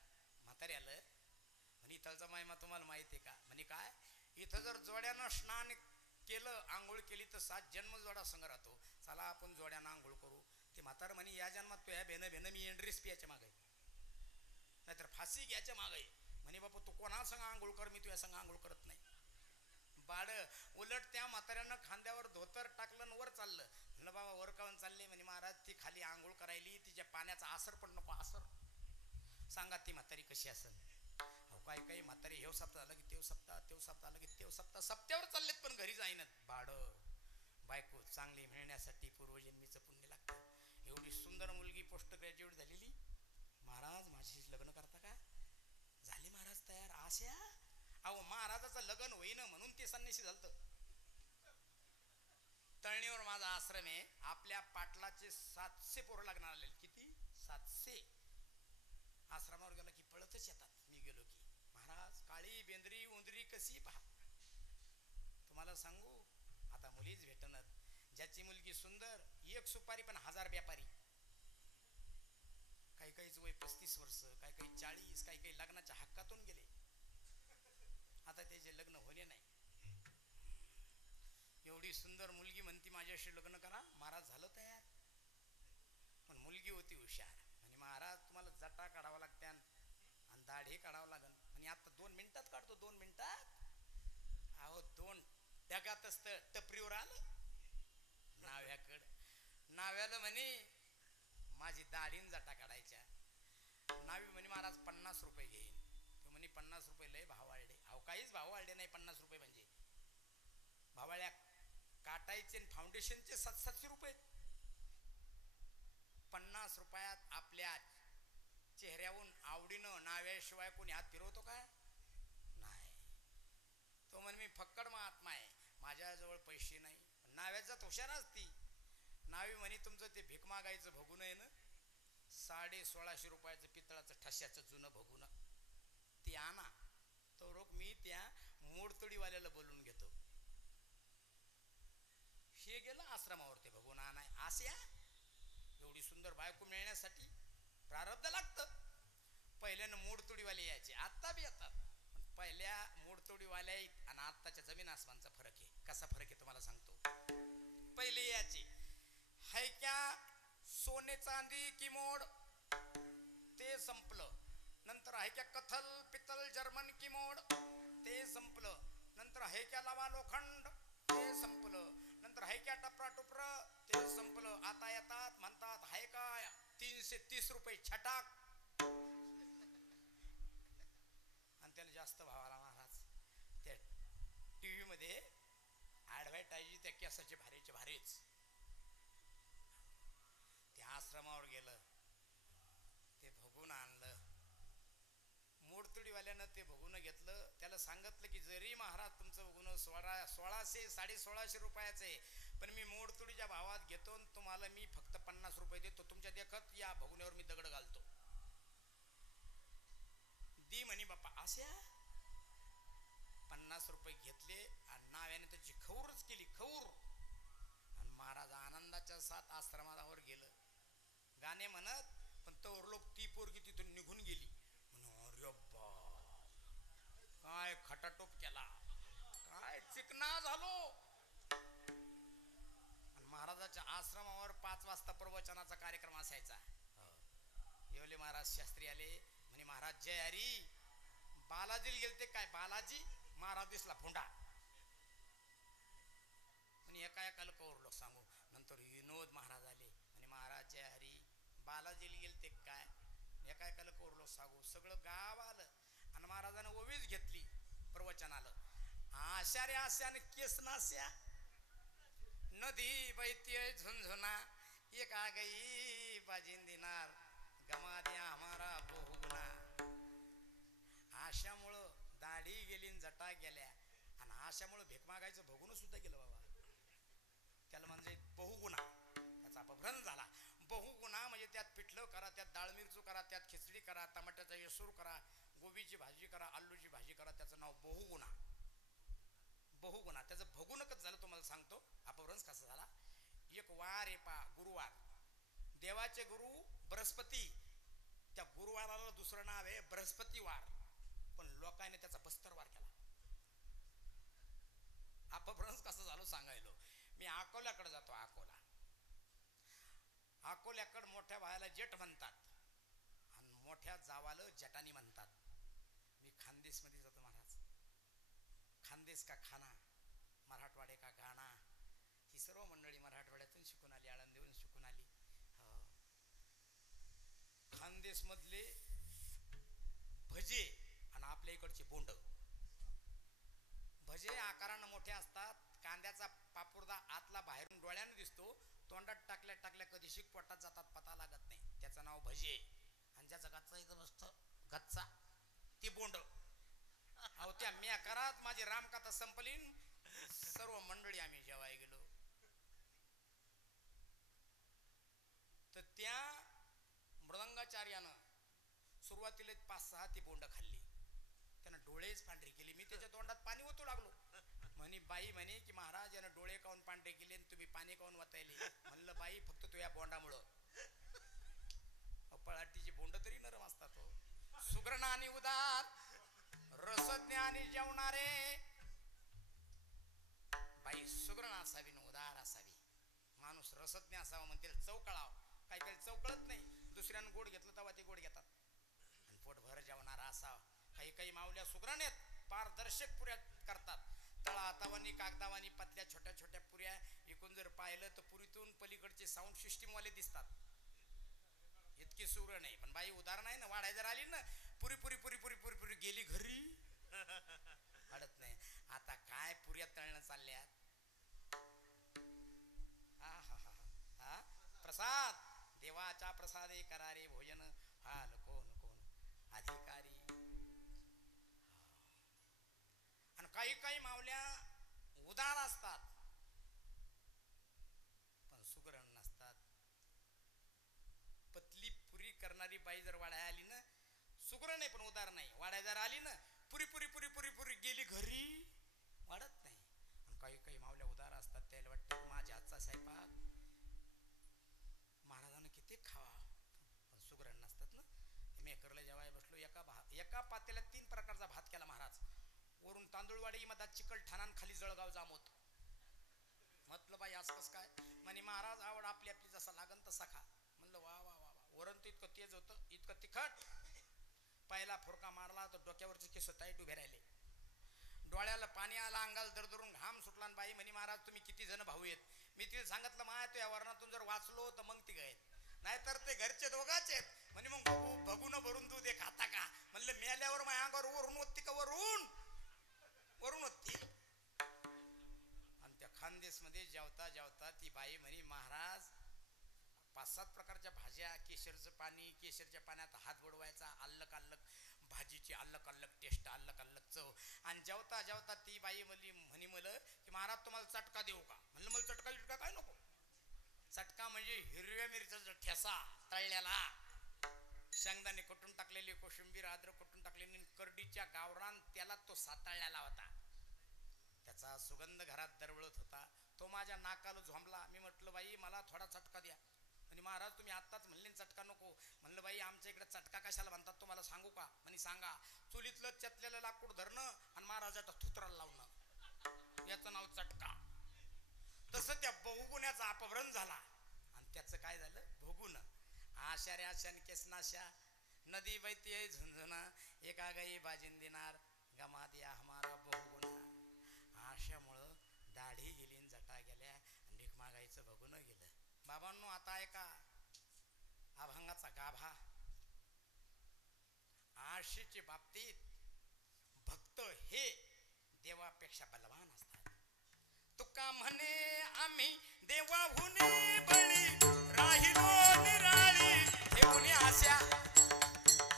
म्हाताऱ्याला म्हणे, इथलचा मायमा तुम्हाला माहिती आहे का? म्हणे काय? इथं जर जोड्यानं स्नान केलं, आंघोळ केली तर 7 जन्म जोडा संग राहतो. चला आपण जोड्यानं आंघोळ करू. ते म्हातार म्हणे, या जन्मात तो ह्या भेनं मी एंड्रेस पियाच्या मागे, नाहीतर फाशी घ्यायच्या मागे. म्हणे बापू तू कोणा संग आंघोळ कर, मी तुझ्या संग आंघोळ करत नाही. बाड उलट त्या म्हाताऱ्यानं खांद्यावर धोतर टाकलं वर चाललं. म्हणलं बाबा वर काऊन चालले? म्हणे महाराज ती खाली आंघोळ करायली, तिच्या पाण्याचा आसर पण नको. आसर सांगा ती म्हातारी कशी असेल? अहो काही म्हातारी हेव सप्ताह झालं की तेव सप्ताह, तेव सप्ताह झालं की तेव सप्ताह, सप्त्यावर चाललेत पण घरी जाईनात. बाड बायको चांगली मिळण्यासाठी पूर्वजन्मीचं पुण्य लागतं. एवढी सुंदर मुलगी पोस्ट ग्रॅज्युएट झालेली. महाराज माझ्याशी लग्न करता का? झाले महाराज तयार. आशा अहो महाराजाचं लग्न होईना म्हणून ते संन्यासी झालतं. तळणीवर माझा आश्रम आहे. आपल्या पाटलाचे 700 पोरं लागणार आले. किती? 700. आश्रमावर गेला की पळतच येतात. मी गेलो की महाराज काळी बेंद्री उंदरी कशी पहा. तुम्हाला सांगू आता मुलीच भेटणार. ज्याची मुलगी सुंदर, एक सुपारी पण 1000 व्यापारी. काहीच वय 35 वर्ष, काही 40, काही लग्नाच्या हक्कातून गेले. आता त्याचे लग्न होणे नाही. एवढी सुंदर मुलगी म्हणती माझ्याशी लग्न करा. महाराज झालं तयार. पण मुलगी होती हुशार. आणि महाराज तुम्हाला जटा काढावा लागत्या आणि दाढी काढावं लागन. आणि आता 2 मिनिटात काढतो. 2 मिनिटात. अहो 2 डगातच तर टपरीवर आलं. नाव्याला म्हणे माझी दाढीन जटा काढायच्या. नावी म्हणे महाराज 50 रुपये घेईन. तो म्हणे 50 रुपये लय भाव वाढले. अहो काहीच भाव वाढले नाही. 50 रुपये म्हणजे भावाळ्या काटायचे फाउंडेशनचे 700 रुपये. 50 रुपयात आपल्या चेहऱ्याहून आवडीनं नाव्याशिवाय कोणी हात फिरवतो काय? नाही. तो म्हणे मी फक्कड महात्मा आहे, माझ्याजवळ पैसे नाही. नाव्याचा हुशार असती. नावी म्हणे तुमचं ते भीक मागायचं भगून आहे ना, 1650 रुपयाचं पितळाचं ठश्याचं जुनं भगून ते आणा. तो रोख मी त्या मोडतोडीवाल्याला बोलून घेतो. हे गेलं आश्रमावर ते भगून आणाय. आशा एवढी सुंदर बायको मिळण्यासाठी प्रारब्ध लागतं. पहिल्यानं मोडतोडीवाले यायचे, आत्ता बी येतात. पहिल्या मोडतोडीवाल्या आणि आत्ताच्या जमीन आसमानचा फरक आहे. कसा फरक आहे तुम्हाला सांगतो. पहिले याचे हाय क्या सोने चांदी की मोड, ते संपलं. नंतर हाय क्या कथल पितल जर्मन की मोड, ते संपलं. नंतर हाय क्या लावा लोखंड, ते संपलं. नंतर हाय क्या टपरा टुपर, ते संपलं. आता येतात म्हणतात हाय काय 330 रुपये छटाक. आणि त्याला जास्त भावाला महाराज. त्या टीव्ही मध्ये ऍडव्हर्टाईज त्या केसाचे भारीचे भारीच. त्या आश्रमावर गेलं, ते भगून आणलं. मोडतोडीवाल्यानं ते भगून घेतलं. त्याला सांगितलं की जरी महाराज तुमचं भगून 1600 1650 रुपयाचं आहे, पण मी मोडतोडीच्या भावात घेतो आणि तुम्हाला मी फक्त 50 रुपये देतो. तुमच्या देखत या भगुन्यावर मी दगड घालतो. दी म्हणे बाप्पा. अशा 50 रुपये घेतले आणि नाव्याने त्याची खौरच केली, खौर. आणि महाराज आनंदाच्या साथ आश्रमावर गेलं गाणे म्हणत. पण तो लोक ती पोरगी तिथून निघून गेली. अरे बा, काय खटाटोप केला, काय चिकना झालो. आणि महाराजाच्या आश्रमावर 5 वाजता प्रवचनाचा कार्यक्रम असायचा. येवले महाराज शास्त्री आले म्हणे महाराज जय हरी. बालाजीला गेलते काय, बालाजी महाराज दिसला फुंडा. आणि एका एकाला कवर लोक सांगू. नंतर विनोद महाराज आले आणि महाराज जय हरी. बालाजीला गेलते काय, एका एकाला कवर लोक सांगू. सगळं गाव आलं आणि महाराजानं ओवीच घेतली प्रवचनाला. आशा रे आशाने केस नास्या, नदी बैतीय झुंझुना, एक आ गई बाजिन दिनार, गमा दिया हमारा बहुगुना. आशामुळं दाढी गेली आणि जटा गेल्या आणि आशामुळं भीक मागायचं भगून सुद्धा गेलं बाबा. त्याला म्हणजे बहुगुणा, त्याचा अपभ्रंश झाला. बहुगुणा म्हणजे त्यात पिठलं करा, त्यात डाळ मिरचू करा, त्यात खिचडी करा, टमाट्याचा येसूर करा, गोबीची भाजी करा, आलूची भाजी करा, त्याचं नाव बहुगुणा. बहुगुणा त्याचं भगुनकच झालं. तुम्हाला सांगतो अपभ्रंश कसा झाला. एक वार आहे पा, गुरुवार. देवाचे गुरु बृहस्पती, त्या गुरुवाराला दुसरं नाव आहे बृहस्पतिवार, पण लोकांनी त्याचा बस्तरवार केला. अपभ्रंश कसं झालं सांगायलो. मी अकोल्याकडे जातो. अकोल्याकडे मोठ्या भायाला जेठ म्हणतात आणि मोठ्या जावाला जटानी म्हणतात. मी खानदेश मध्ये जातो महाराज. खानदेश का खाना, मराठवाडे का गाणा, ही सर्व मंडळी मराठवाड्यातून शिकून आली, आळंदीहून शिकून आली. खानदेश मधले भजे आणि आपल्या इकडचे बोंड. भजे आकारानं मोठे असतात. कांद्याचा पापुर्दा आतला बाहेरून डोळ्यानं दिसतो, तोंडात टाकल्या टाकल्या कधी शिक पोटात जातात पता लागत नाही. त्याचं नाव भजे. आणि ज्याचा गच्चा इथं बसतो, गच्चा, ती बोंड. अहो त्या मी आकारात माझी रामकथा संपलीन. सर्व मंडळी आम्ही जेवाय गेलो तर त्या मृदंगाचार्यानं सुरुवातीला 5-6 ती बोंड खाल्ली. त्यानं डोळेच पांढरे केले. मी त्याच्या तोंडात पाणी ओतू लागलो. म्हणे बाई म्हणे की महाराज यानं डोळे काऊन पांढरे केले आणि तुम्ही पाणी काऊन वतायले. म्हणलं बाई फक्त तो या बोंडामुळं. पळाटीची बोंड तरी नरम असतात. सुग्रण आणि उदार, रसज्ञ आणि जेवणारे. बाई सुग्रण असावी न उदार असावी. माणूस रसज्ञ असावा म्हणते चव कळाव. काही काही चव कळत नाही. दुसऱ्यानं गोड घेतलं तेव्हा ते गोड घेतात. आणि पोटभर जेवणारा असावा. काही काही माऊल्या सुग्रण आहेत, पारदर्शक पुऱ्या करतात. तळा हातावानी कागदावानी पतल्या छोट्या छोट्या पुऱ्या. एकूण जर पाहिलं तर पुरीतून पलीकडचे साऊंड सिस्टीम वाले दिसतात. इतकी सुग्रण नाही. पण बाई उदाहरण नाही ना. वाढाय जर आली ना, पुरी पुरी पुरी पुरी पुरी पुरी गेली घरी, अडत नाही. आता काय पुऱ्या तळणं चालल्यात. हा हा हा हा. प्रसाद देवाच्या प्रसादे करारे भोजन, हा कोण कोण अधिकारी. आणि काही काही मावल्या उदार असतात पण सुग्रण नसतात. पतली पुरी करणारी बाई जर वाढाय आली ना, सुग्रण नाही पण उदार नाही. वाढाय जर आली ना, पुरी पुरी पुरी पुरी पुरी गेली घरी, वाढत नाही. आणि काही काही मावल्या उदार असतात. त्याला वाटतं माझ्या हातचा स्वयंपाक महाराजांना किती खावा, पण सुग्रण नसतात ना. मेकरला जेवाय बसलो. एका पातेल्यात 3 प्रकारचा भात केला महाराज. वरून तांदूळवाडी, मधात चिकलठाणा, खाली जळगाव जामोद. म्हटलं बाई आज कसं काय. म्हणे महाराज आवड आपली आपली, जसा लागन तसा खा. म्हणलं वा वा वा वा. वरण तर इतकं तेज होतं, इतकं तिखट. पहिला फुरका मारला तर डोक्यावरचे केस ताईट उभे राहिले. डोळ्याला पाणी आला, अंगाला दरदरून घाम सुटला. बाई म्हणे महाराज तुम्ही किती जण भाऊ आहेत. मी तिला सांगितलं माय तो या वर्णातून जर वाचलो तर मग ती आहेत, नाहीतर ते घरचे दोघाच आहेत. म्हणे मग भगून भरून दूध एक खाता का. म्हणलं मेल्यावर माझ्या अंगावर वरून होती का, वरून वरून होती. आणि त्या खानदेश मध्ये जेवता जेवता ती बाई म्हणे महाराज 5-7 प्रकारच्या भाज्या, केशरचं पाणी, केशरच्या पाण्यात हात बुडवायचा, अल्लक अल्लक भाजीची, अल्लक अल्लक टेस्ट, अल्लक अल्लक चव. आणि जेवता जेवता ती बाई म्हणे मला की महाराज तुम्हाला चटका देऊ का. म्हणलं मला चटका चटका म्हणजे हिरव्या मिरच्याचा ठेसा तळल्याला, शेंगदाणे कुटून टाकलेली, कोशिंबीर अद्रक कुटून टाकलेली, करडीच्या गावरान त्याला तो साताळलेला होता. त्याचा सुगंध घरात दरवळत होता. तो माझ्या नाकाला झोंबला. मी म्हटलं बाई मला थोडा चटका द्या. आणि महाराज तुम्ही आत्ताच म्हणले चटका नको. म्हणलं बाई आमच्या इकडे चटका कशाला म्हणतात तुम्हाला सांगू का? म्हणे सांगा. चुलीतलं चतलेलं लाकूड धरणं आणि महाराजाचा थुत्राला लावणं, याचं नाव चटका. तसं त्या बहुगुण्याचा अपभ्रंश झाला आणि त्याचं काय झालं? भोगुन. आशा रे आशा केसनाशा, नदी बहती है झुंझुना, एका गाई बाजिन दिनार, गमा दिया हमारा बहुगुणा. आशामुळं दाढी गेली, जटा गेल्या, भीक मागायचं बघून गेलं. बाबांनो आता ऐका अभंगाचा गाभा. आशेच्या बाबतीत भक्त हे देवापेक्षा बलवान असतात. तुका म्हणे आम्ही देवाहून बळी, राहिलो निराळी ठेवून आशा,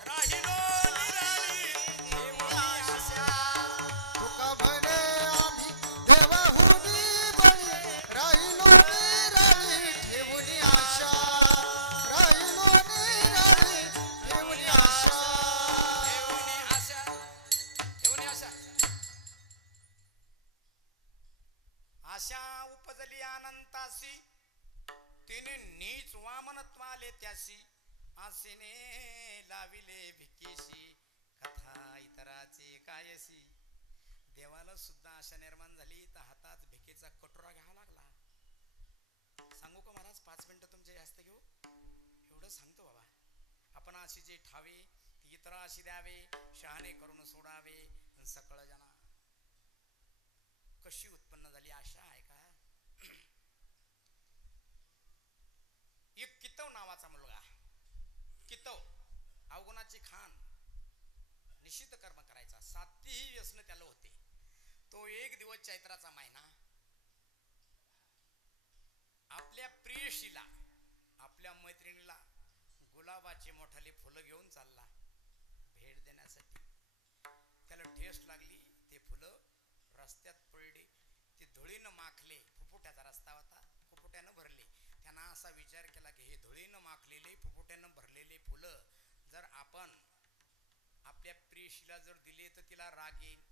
राहिलो निराळी ठेवून आशा. तुका म्हणे आम्ही देवाहून बळी, राहिलो निराळी ठेवून आशा, राहिलो निराळी ठेवून आशा. ठेवून आशा, ठेवून आशा. आशा उपजली अनंतासी, तिने नीच वामनत्वाले त्यासी, आसेने लाविले भिकेशी, कथा इतराचे कायसी. देवाला सुद्धा आशा निर्माण झाली तर हातात भिकेचा कटोरा घ्यावा लागला. सांगू का महाराज? 5 मिनिटं तुमचे जास्त घेऊ? एवढं सांगतो बाबा. आपण अशी जे ठावे ती इतरा अशी द्यावे, शहाणे करून सोडावे सकळ जना. कशी उत्पन्न झाली आशा आहे का? एक कितव नावाचा मुलगा, कितव अवगुणाची खान, निषिद्ध कर्म करायचा, 7ही व्यसन त्याला होते. तो एक दिवस चैत्राचा महिना आपल्या प्रियशीला, आपल्या मैत्रिणीला गुलाबाचे मोठाले फुलं घेऊन चालला भेट देण्यासाठी. त्याला ठेस लागली, ते फुलं रस्त्यात पडले, ते धुळीनं माखले. फुफुट्याचा रस्ता होता, फुफुट्यानं भरले. त्यांना असा विचार केला की हे धुळीनं माखलेले, फुफुट्यानं भरलेले फुलं जर आपण आपल्या प्रियशीला जर दिले तर तिला राग येईल,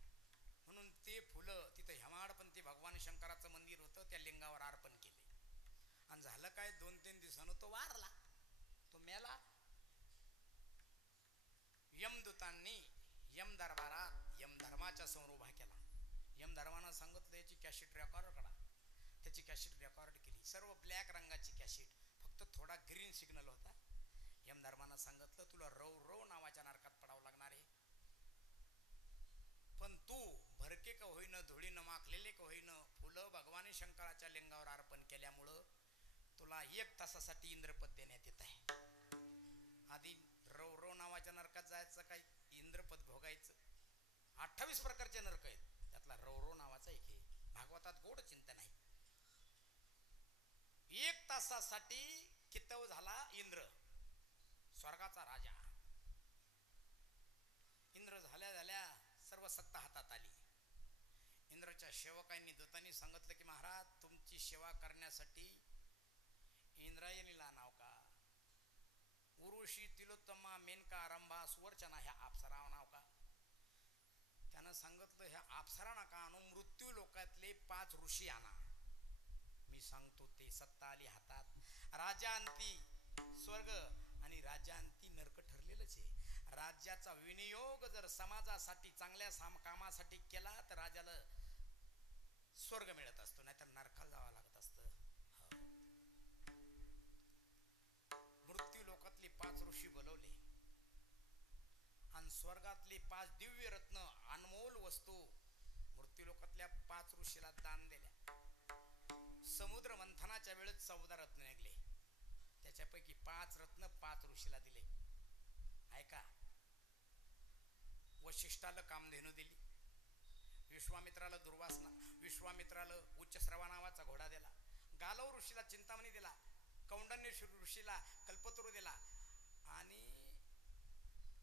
म्हणून ते फुलं तिथं हेमाडपंथी भगवान शंकराचं मंदिर होतं त्या लिंगावर अर्पण केले. आणि झालं काय, 2-3 दिवसानं तो वारला, तो मेला. यमदूतांनी यम दरबारात यमधर्माच्या समोर उभा केला. यमधर्मानं सांगितलं याची कॅसेट रेकॉर्ड करा. त्याची कॅसेट रेकॉर्ड केली, सर्व ब्लॅक रंगाची कॅसेट, फक्त थोडा ग्रीन सिग्नल होता. यमधर्मानं सांगितलं तुला रव रव नावाच्या नरकात पडावं लागणार आहे, पण तू भरके का होईन, धुळीनं माखलेले का होईन, फुलं भगवान शंकराच्या लिंगावर अर्पण केल्यामुळं तुला 1 तासासाठी इंद्रपद देण्यात येत आहे. आधी रव रव नावाच्या नरकात जायचं, काही इंद्रपद भोगायचं. 28 प्रकारचे नरक आहेत, त्यातला रव रव नावाचा एक आहे. भागवतात गोड चिंतन आहे. 1 तासासाठी कितव झाला इंद्र, स्वर्गाचा राजा. इंद्र झाल्या झाल्या सर्व सत्ता हातात आली. इंद्राच्या सेवकांनी दूतांनी सांगितलं की महाराज तुमची सेवा करण्यासाठी इंद्रायणीला नाव का, उर्वशी, तिलोत्तमा, मेनका, रंभा, सुवर्चना ह्या अप्सरा नाव का. त्यानं सांगितलं ह्या अप्सरा नका आणू, मृत्यू लोकातले 5 ऋषी आणा. मी सांगतो ते सत्ता आली हातात. राजांती स्वर्ग आणि राजांती नरक ठरलेलंच आहे. राज्याचा विनियोग जर समाजासाठी चांगल्या कामासाठी केला तर राजाला स्वर्ग मिळत असतो, नाहीतर नरकाला जावं लागत असतं. मृत्यू लोकातले 5 ऋषी बोलवले आणि स्वर्गातले 5 दिव्य रत्न अनमोल वस्तू मृत्यू लोकातल्या 5 ऋषीला दान दिल्या. समुद्र मंथनाच्या वेळेत 14 रत्न निघले, त्याच्यापैकी 5 रत्न 5 ऋषीला दिले. ऐका, वशिष्ठाला कामधेनू दिली, विश्वामित्राला दुर्वासना, विश्वामित्राला उच्चश्रवा नावाचा घोडा दिला, गालव ऋषीला चिंतामणी दिला, कौंडन्य ऋषीला कल्पतरू दिला आणि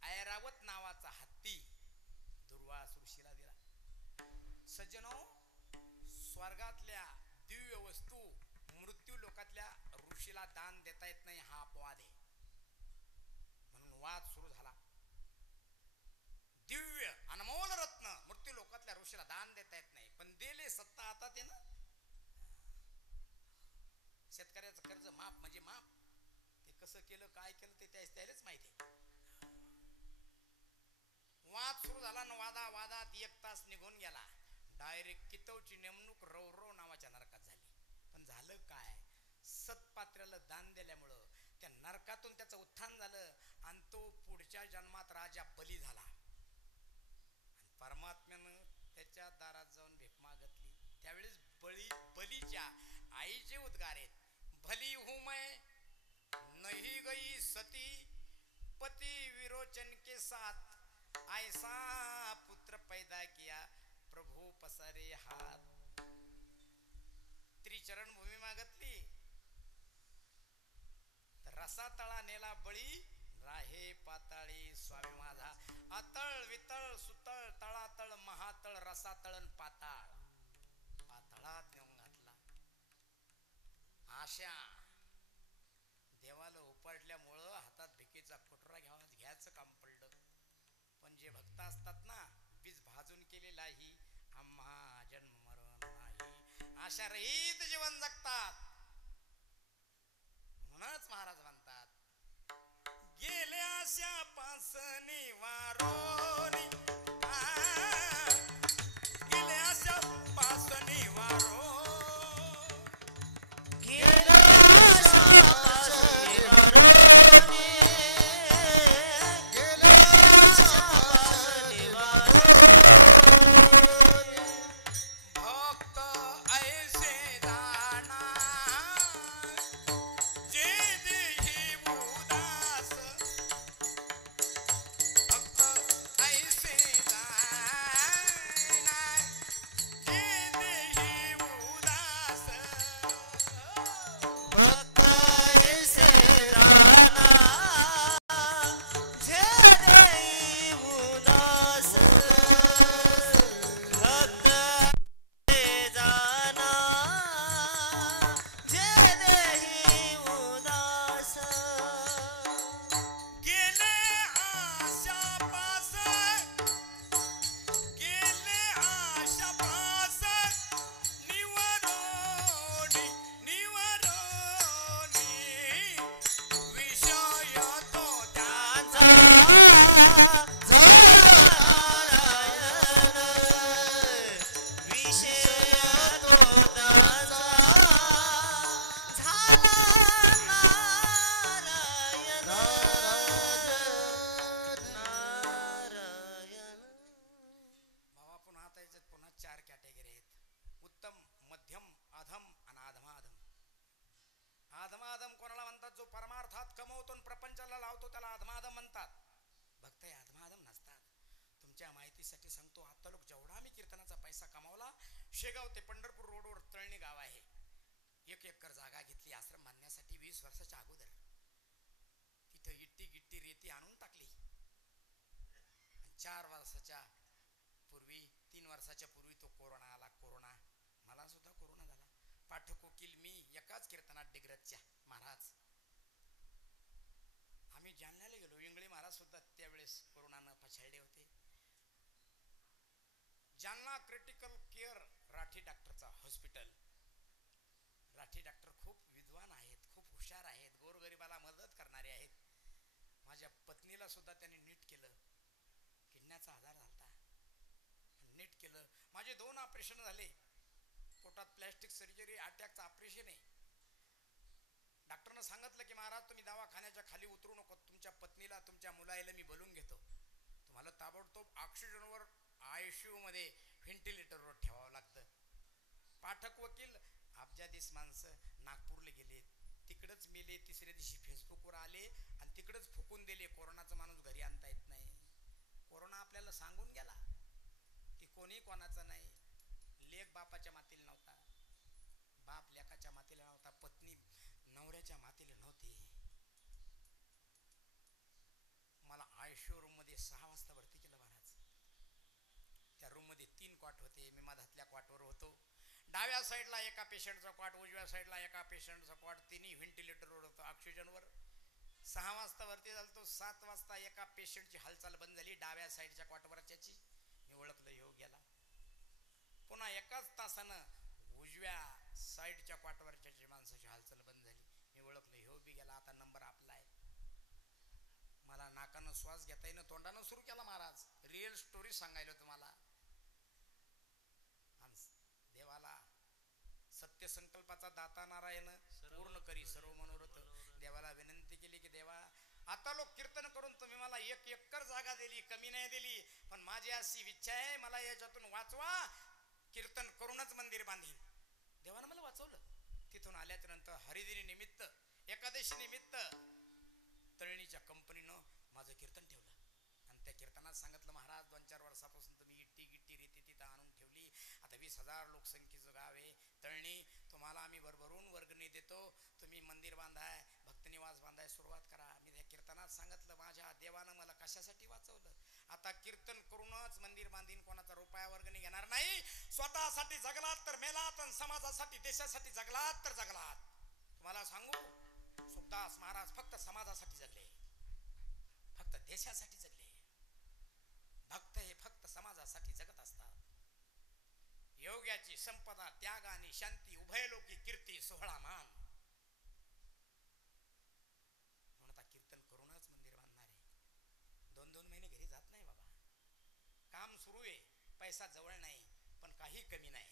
ऐरावत नावाचा हत्ती दुर्वास ऋषीला दिला. सज्जनो, स्वर्गातल्या दिव्य वस्तू मृत्यू लोकातल्या ऋषीला दान देता येत नाही हा अपवाद आहे म्हणून वाद सुरू झाला. दिव्य अनमोल रत्न मृत्यू लोकातल्या ऋषीला दान देता येत नाही पण दिले सत्ता आता ते ना. शेतकऱ्याचं कर्ज माफ म्हणजे माफ. ते कसं केलं काय केलं ते त्यालाच माहिती. वाद सुरू झाला न वादात 1 तास निघून गेला. डायरेक्ट कितवची नेमणूक रवरव नावाच्या नरकात झाली. पण झालं काय, सत्पात्र्याला दान दिल्यामुळं त्या नरकातून त्याचं उत्थान झालं आणि तो पुढच्या जन्मात राजा बली झाला. आणि परमात्म्यानं त्याच्या दारात जाऊन भीक मागितली. त्यावेळेस बलीच्या आईचे उद्गार आहेत, भली हूं मैं नहीं गई सती पति विरोचन के साथ ऐसा पुत्र पैदा किया प्रभू पसारे हात. त्रिचरण भूमी मागितली तर रसा तळा नेला बळी राहे पाताळी स्वामी माझा. अतळ वितळ सुतळ तळातळ महातळ रसातळन पाताळ. पाताळात नेऊन घातला. आशा देवाला उपटल्यामुळं हातात भिकेचा कुटरा घ्यायचं काम पडलं. पण जे भक्त असतात ना बीज भाजून केलेलाही आम्हा जन्म मरण नाही आशा रहित जीवन जगतात. म्हणूनच महाराज म्हणतात गेले आशा पासनी वारोनी गेले आशा पासनी वारो शेगाव ते पंढरपूर रोडवर तळणी गाव आहे. 1 एकर जागा घेतली आश्रम बांधण्यासाठी 20 वर्षाच्या अगोदर. तिथं इट्टी गिट्टी रेती आणून टाकली. 4 वर्षाच्या पूर्वी 3 वर्षाच्या पूर्वी तो कोरोना आला. कोरोना मला सुद्धा कोरोना झाला. पाठक वकील मी एकाच कीर्तनात डिग्रजच्या महाराज आम्ही जालन्याला गेलो. इंगळे महाराज सुद्धा त्यावेळेस कोरोनानं पछाडले होते. जालना क्रिटिकल केअर राठी डॉक्टरचा हॉस्पिटल. राठी डॉक्टर खूप विद्वान आहेत, खूप हुशार आहेत, गोरगरिबाला मदत करणारे आहेत. माझ्या पत्नीला सुद्धा त्यांनी नीट केलं. किडनीचा आजार झाला, नीट केलं. माझे 2 ऑपरेशन झाले. पोटात प्लॅस्टिक सर्जरी, अटॅकचं ऑपरेशन आहे. डॉक्टरनं सांगितलं की महाराज तुम्ही दवाखान्याच्या खाली उतरू नको, तुमच्या पत्नीला तुमच्या मुलाला मी बोलून घेतो. तुम्हाला ताबडतोब ऑक्सिजनवर ICU मध्ये व्हेंटिलेटरवर ठेवावं लागतं. पाठक वकील अब्जाधीश माणसं नागपूरला गेले, तिकडंच मेले. 3ऱ्या दिवशी फेसबुकवर आले आणि तिकडंच फुकून दिले. कोरोनाचा माणूस घरी आणता येत नाही. कोरोना आपल्याला सांगून गेला की कोणी कोणाचं नाही. लेक बापाच्या मातीला नव्हता, बाप लेकाच्या मातीला नव्हता, पत्नी नवऱ्याच्या मातीला नव्हती. मला ICU रूम मध्ये 6 वाजता भरती केलं महाराज. त्या रूम मध्ये 3 क्वाट होते. मी मधातल्या क्वाटवर होतो. डाव्या डाव्या साईडला एका पेशंटचा कॉट, उजव्या साईडला एका पेशंटचा कॉट, तिन्ही व्हेंटिलेटरवर होतं ऑक्सिजनवर. 6 वाजता वरती झालतो. 7 वाजता एका पेशंटची हालचाल बंद झाली डाव्या साईडच्या कॉटवरच्याची. मी ओळखलं ह्यो गेला. पुन्हा एकाच तासानं उजव्या साईडच्या कॉटवरच्याची माणसाची हालचाल बंद झाली. मी ओळखलं ह्यो बी गेला. आता नंबर आपला आहे. मला नाकानं श्वास घेता येईन, तोंडानं सुरू केला महाराज. रिअल स्टोरी सांगायला तुम्हाला. देवाला सत्य संकल्पाचा दाता नारायण पूर्ण करी सर्व मनोरथ. देवाला विनंती केली की देवा आता लोक कीर्तन करून तुम्ही मला 1 एकर जागा दिली, कमी नाही दिली, पण माझी अशी इच्छा आहे मला याच्यातून वाचवा, कीर्तन करूनच मंदिर बांधीन. देवानं मला वाचवलं. तिथून आल्याच्या नंतर हरिदिनी निमित्त, एकादशी निमित्त तळणीच्या कंपनीनं माझं कीर्तन ठेवलं. आणि त्या कीर्तनात सांगितलं महाराज 2-4 वर्षापासून तुम्ही इट्टी गिट्टी रेती तिथं आणून ठेवली. आता 20,000 लोकसंख्येचं गाव आहे तळणी. तुम्हाला आम्ही भरभरून वर्गणी देतो. तुम्ही मंदिर बांधाय, भक्तनिवास बांधाय सुरुवात करा. मी त्या कीर्तनात सांगितलं माझ्या देवानं मला कशासाठी वाचवलं. आता कीर्तन करूनच मंदिर बांधीन, कोणाचा रुपया वर्गणी घेणार नाही. स्वतःसाठी जगलात तर मेलात, आणि समाजासाठी देशासाठी जगलात तर जगलात. तुम्हाला सांगू सुखदास महाराज फक्त समाजासाठी जगले, फक्त देशासाठी जगले. भक्त हे फक्त समाजासाठी जगत असतात. योग्याची संपदा, त्याग आणि शांती, उभयलोकी कीर्ती, सोहळा मान. म्हणून आता कीर्तन करूनच मंदिर बांधणार आहे. 2-2 महिने घरी जात नाही बाबा. काम सुरू आहे, पैसा जवळ नाही, पण काही कमी नाही,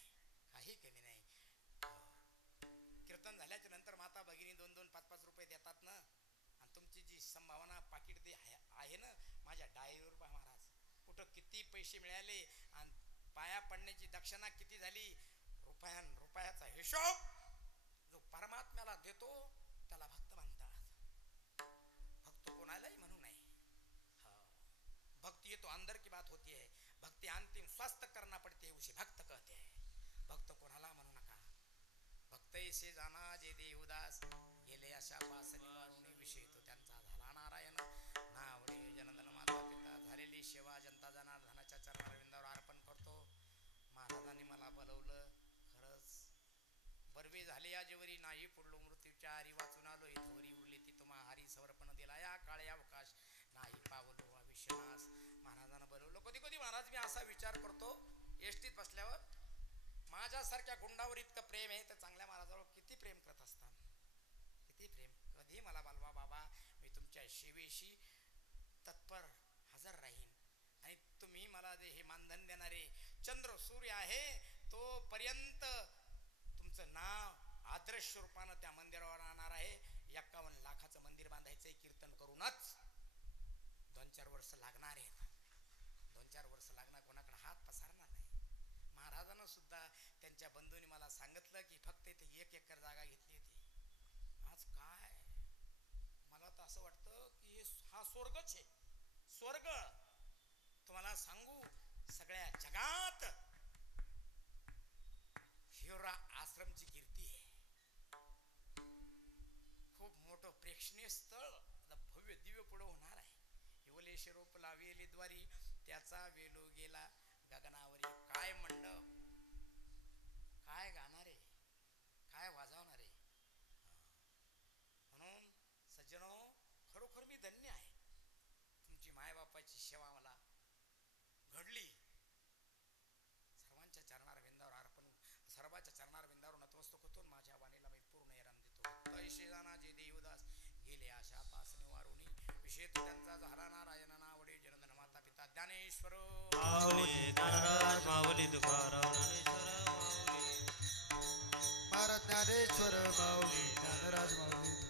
काही कमी नाही. कीर्तन झाल्याच्या नंतर माता भगिनी 2-2, 5-5 रुपये देतात ना. आणि तुमची जी संभावना पाकिट ते आहे ना, माझ्या डायरीवर पहा महाराज कुठं किती पैसे मिळाले आणि पाया पडण्याची दक्षिणा किती झाली. रुपयाचा हिशोब जो परमात्म्याला देतो त्याला भक्त म्हणतात. भक्त कोणालाही म्हणू नये. भक्ति ये तो अंदर की बात होती है, भक्ति अंतिम स्वास्थ्य करना पड़ती है, उसे भक्त कहते हैं. भक्त कोणाला म्हणू नका. भक्त ऐसे जाना जे देवदास गेले अशा पास निवारुणी विषय तो त्यांचा झाला नारायण. नावडे जनधन माता पिता झालेली सेवा जनता जनार्दनाच्या चरणारविंदावर अर्पण करतो. महाराजांनी मला बोलवलं खरंच. बरवे झाले याजेवरी नाही पुढलो मृत्यूच्या आरी वाचून आलो. इथवरी उरली ती तुम्हा हरी समर्पण दिला या काळे अवकाश नाही पावलो अविश्वास. महाराजांना बोलवलं. कधी कधी महाराज मी असा विचार करतो एसटीत बसल्यावर माझ्यासारख्या गुंडावर इतकं प्रेम आहे तर चांगल्या महाराजावर किती प्रेम करत असतात, किती प्रेम. कधी मला बोलवा बाबा मी तुमच्या सेवेशी तत्पर हजर राहीन. आणि तुम्ही मला जे हे मानधन देणारे चंद्र सूर्य आहे तोपर्यंत तुमचं नाव आदर्श रूपानं त्या मंदिरावर राहणार आहे. 51 लाखाचं मंदिर बांधायचंय कीर्तन करूनच. 2-4 वर्ष लागणार आहेत. 2-4 वर्ष लागणार, कोणाकडे हात पसरणार नाही. महाराजांना सुद्धा त्यांच्या बंधूंनी मला सांगितलं की फक्त इथे 1 एकर जागा घेतली होती. आज काय मला तर असं वाटतं की हा स्वर्गच आहे. स्वर्ग तुम्हाला सांगू सगळ्या जगात हिवरा आश्रमची कीर्ती आहे. खूप मोठं प्रेक्षणीय स्थळ भव्य दिव्य पुढं होणार आहे. हिवलेश्वर रोप लावेली द्वारी त्याचा वेलो गेला गगनावरी. काय मंडप, काय गाणारे, काय वाजवणारे. म्हणून सज्जनो खरोखर मी धन्य आहे. तुमची मायबापाची सेवा मला घडली. सर्वांच्या चरणारविंदावर अर्पण, सर्वांच्या चरणारविंदावर नतमस्तक होतो. माझ्या वाणीला मी पूर्ण आराम देतो. तैसे जाना जे देवदास गेले आशा पास निवारुणी विषय तो त्यांचा झाला नारायण नावडे जनधन माता पिता ज्ञानेश्वर माऊली ज्ञानराज माऊली तुकाराम ज्ञानेश्वर माऊली महाराज ज्ञानेश्वर माऊली ज्ञानराज माऊली